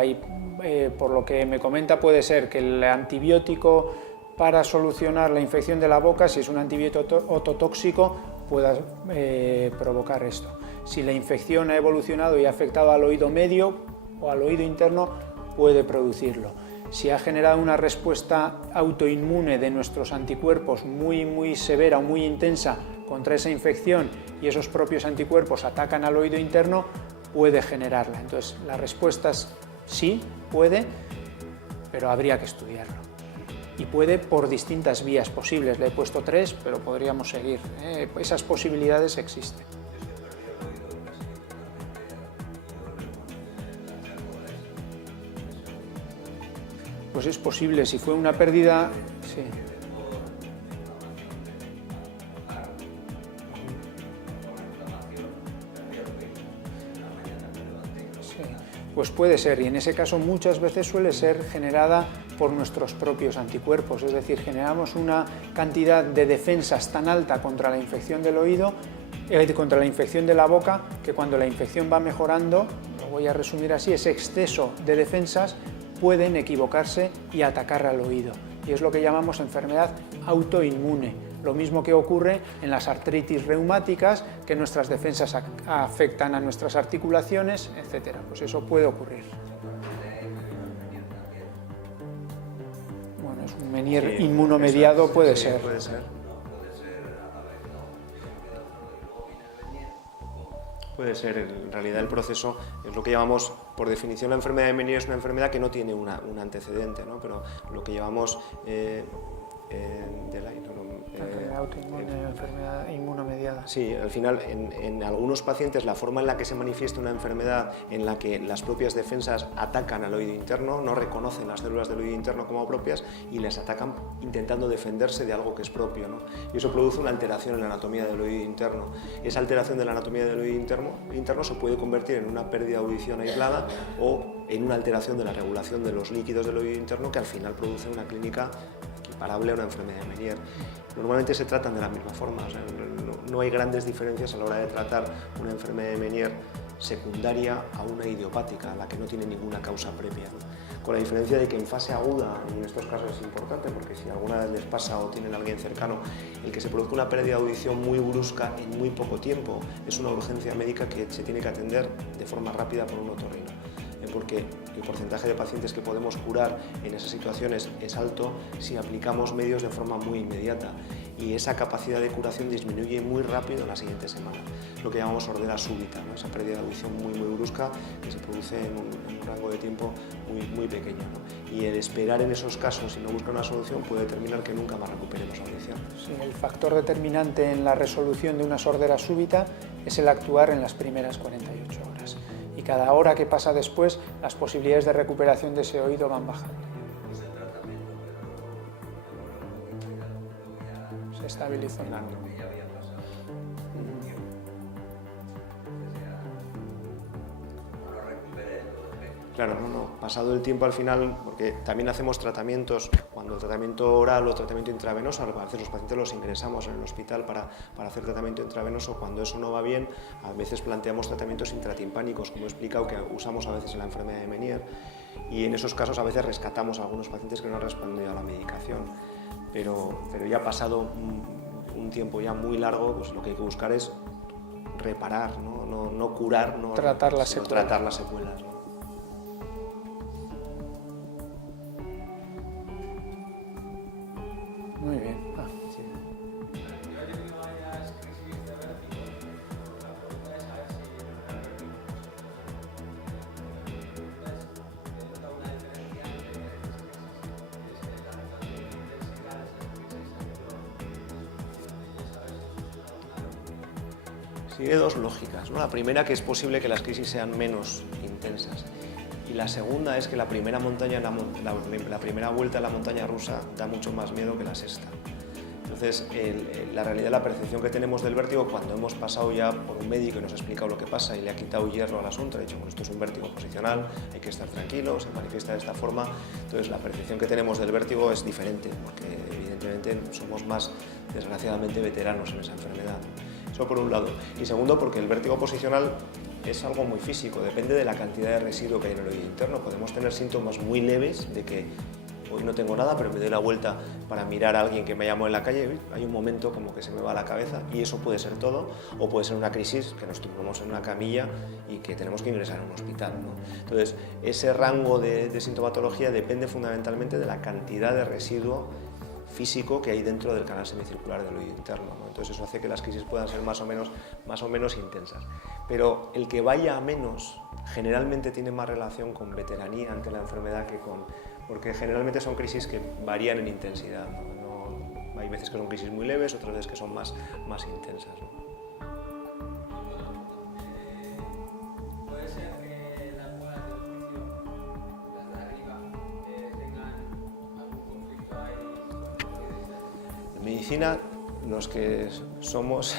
Por lo que me comenta, puede ser que el antibiótico para solucionar la infección de la boca, si es un antibiótico ototóxico, pueda provocar esto. Si la infección ha evolucionado y ha afectado al oído medio o al oído interno, puede producirlo. Si ha generado una respuesta autoinmune de nuestros anticuerpos muy severa o muy intensa contra esa infección, y esos propios anticuerpos atacan al oído interno, puede generarla. Entonces, la respuesta es sí, puede, pero habría que estudiarlo. Y puede por distintas vías posibles. Le he puesto 3, pero podríamos seguir. Esas posibilidades existen. Pues es posible, si fue una pérdida, sí. Pues puede ser, y en ese caso muchas veces suele ser generada por nuestros propios anticuerpos, es decir, generamos una cantidad de defensas tan alta contra la infección del oído, contra la infección de la boca, que cuando la infección va mejorando, lo voy a resumir así, ese exceso de defensas pueden equivocarse y atacar al oído, y es lo que llamamos enfermedad autoinmune. Lo mismo que ocurre en las artritis reumáticas, que nuestras defensas afectan a nuestras articulaciones, etc. Pues eso puede ocurrir. Bueno, es un Menier inmunomediado, puede ser. Puede ser. Puede ser, en realidad el proceso es lo que llamamos, por definición la enfermedad de Menier es una enfermedad que no tiene un antecedente, ¿no? Pero lo que llamamos enfermedad autoinmune, enfermedad inmunomediada. Sí, al final en algunos pacientes la forma en la que se manifiesta una enfermedad en la que las propias defensas atacan al oído interno, no reconocen las células del oído interno como propias y les atacan intentando defenderse de algo que es propio, ¿no? Y eso produce una alteración en la anatomía del oído interno. Esa alteración de la anatomía del oído interno se puede convertir en una pérdida de audición aislada o en una alteración de la regulación de los líquidos del oído interno, que al final produce una clínica equiparable a una enfermedad de Menier. Normalmente se tratan de la misma forma, o sea, no hay grandes diferencias a la hora de tratar una enfermedad de Menier secundaria a una idiopática, a la que no tiene ninguna causa previa, ¿no? Con la diferencia de que en fase aguda, y en estos casos es importante porque si alguna vez les pasa o tienen a alguien cercano, el que se produzca una pérdida de audición muy brusca en muy poco tiempo es una urgencia médica que se tiene que atender de forma rápida por un otorrino, porque el porcentaje de pacientes que podemos curar en esas situaciones es alto si aplicamos medios de forma muy inmediata, y esa capacidad de curación disminuye muy rápido en la siguiente semana, lo que llamamos sordera súbita, ¿no? Esa pérdida de audición muy brusca que se produce en un rango de tiempo muy pequeño, ¿no? Y el esperar en esos casos y no buscar una solución puede determinar que nunca más recuperemos audición. Sí, el factor determinante en la resolución de una sordera súbita es el actuar en las primeras 48 horas. Y cada hora que pasa después, las posibilidades de recuperación de ese oído van bajando. Se estabiliza. Claro, pasado el tiempo al final, porque también hacemos tratamientos, cuando el tratamiento oral o tratamiento intravenoso, a veces los pacientes los ingresamos en el hospital para hacer tratamiento intravenoso, cuando eso no va bien, a veces planteamos tratamientos intratimpánicos, como he explicado, que usamos a veces en la enfermedad de Menier, y en esos casos a veces rescatamos a algunos pacientes que no han respondido a la medicación, pero ya pasado un tiempo ya muy largo, pues lo que hay que buscar es reparar, no curar, tratar las sino secuelas. tratar las secuelas, ¿no? Muy bien. Sí. Sigue dos lógicas, ¿no? La primera, que es posible que las crisis sean menos intensas, y la segunda es que la primera vuelta a la montaña rusa da mucho más miedo que la sexta. Entonces, la realidad, la percepción que tenemos del vértigo, cuando hemos pasado ya por un médico y nos ha explicado lo que pasa y le ha quitado hierro al asunto, ha dicho, bueno, esto es un vértigo posicional, hay que estar tranquilo, se manifiesta de esta forma, entonces la percepción que tenemos del vértigo es diferente, porque evidentemente somos más, desgraciadamente, veteranos en esa enfermedad. Eso por un lado. Y segundo, porque el vértigo posicional es algo muy físico, depende de la cantidad de residuo que hay en el oído interno. Podemos tener síntomas muy leves de que hoy no tengo nada, pero me doy la vuelta para mirar a alguien que me llamó en la calle, hay un momento como que se me va la cabeza, y eso puede ser todo, o puede ser una crisis que nos tumbamos en una camilla y que tenemos que ingresar a un hospital, ¿no? Entonces, ese rango de sintomatología depende fundamentalmente de la cantidad de residuo físico que hay dentro del canal semicircular del oído interno, ¿no? Entonces eso hace que las crisis puedan ser más o menos intensas. Pero el que vaya a menos generalmente tiene más relación con veteranía ante la enfermedad que con... porque generalmente son crisis que varían en intensidad, ¿no? Hay veces que son crisis muy leves, otras veces que son más intensas, ¿no? ¿Puede ser que las muelas del juicio, las de arriba, tengan algún conflicto ahí? En medicina, los que somos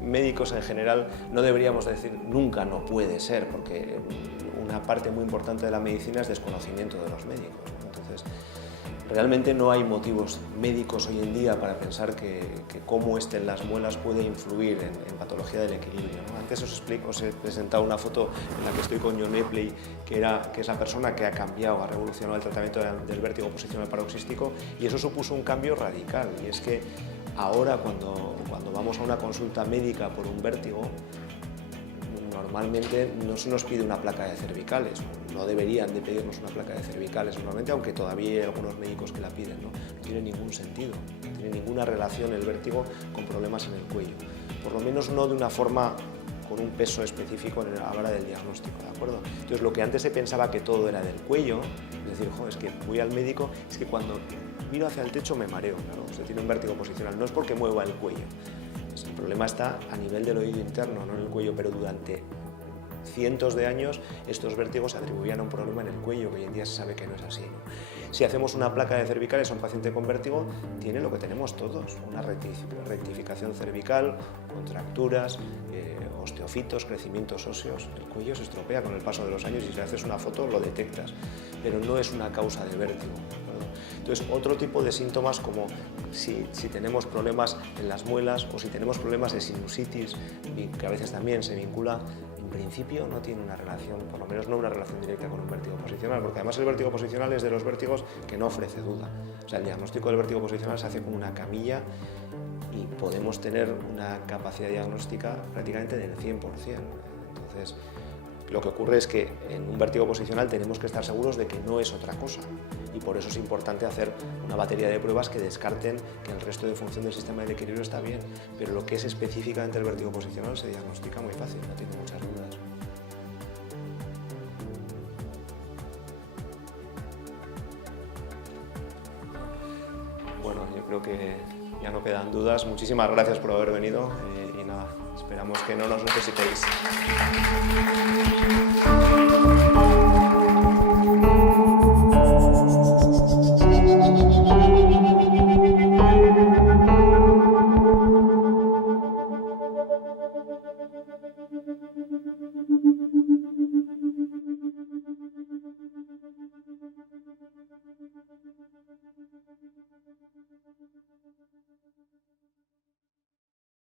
médicos en general, no deberíamos decir nunca no puede ser, porque una parte muy importante de la medicina es desconocimiento de los médicos, ¿no? Entonces, realmente no hay motivos médicos hoy en día para pensar que cómo estén las muelas puede influir en patología del equilibrio, ¿no? Antes os he presentado una foto en la que estoy con John Epley, que es la persona que ha cambiado, ha revolucionado el tratamiento del vértigo posicional paroxístico, y eso supuso un cambio radical, y es que ahora cuando vamos a una consulta médica por un vértigo, normalmente no se nos pide una placa de cervicales, no deberían de pedirnos una placa de cervicales normalmente, aunque todavía hay algunos médicos que la piden, ¿no? No tiene ningún sentido, no tiene ninguna relación el vértigo con problemas en el cuello, por lo menos no de una forma con un peso específico a la hora del diagnóstico, ¿de acuerdo? Entonces, lo que antes se pensaba que todo era del cuello, es decir, es que voy al médico, es que cuando miro hacia el techo me mareo, claro, usted tiene un vértigo posicional, no es porque mueva el cuello. El problema está a nivel del oído interno, no en el cuello, pero durante cientos de años estos vértigos se atribuían a un problema en el cuello, que hoy en día se sabe que no es así, ¿no? Si hacemos una placa de cervicales a un paciente con vértigo, tiene lo que tenemos todos, una rectificación cervical, contracturas, osteofitos, crecimientos óseos. El cuello se estropea con el paso de los años y si le haces una foto lo detectas, pero no es una causa de vértigo, ¿no? Entonces, otro tipo de síntomas como si tenemos problemas en las muelas o si tenemos problemas de sinusitis, que a veces también se vincula, en principio no tiene una relación, por lo menos no una relación directa con un vértigo posicional, porque además el vértigo posicional es de los vértigos que no ofrece duda. O sea, el diagnóstico del vértigo posicional se hace con una camilla y podemos tener una capacidad diagnóstica prácticamente del 100%. Entonces, lo que ocurre es que en un vértigo posicional tenemos que estar seguros de que no es otra cosa, y por eso es importante hacer una batería de pruebas que descarten que el resto de función del sistema del equilibrio está bien, pero lo que es específicamente el vértigo posicional se diagnostica muy fácil, no tiene muchas dudas. Bueno, yo creo que ya no quedan dudas. Muchísimas gracias por haber venido y nada, esperamos que no nos necesitéis.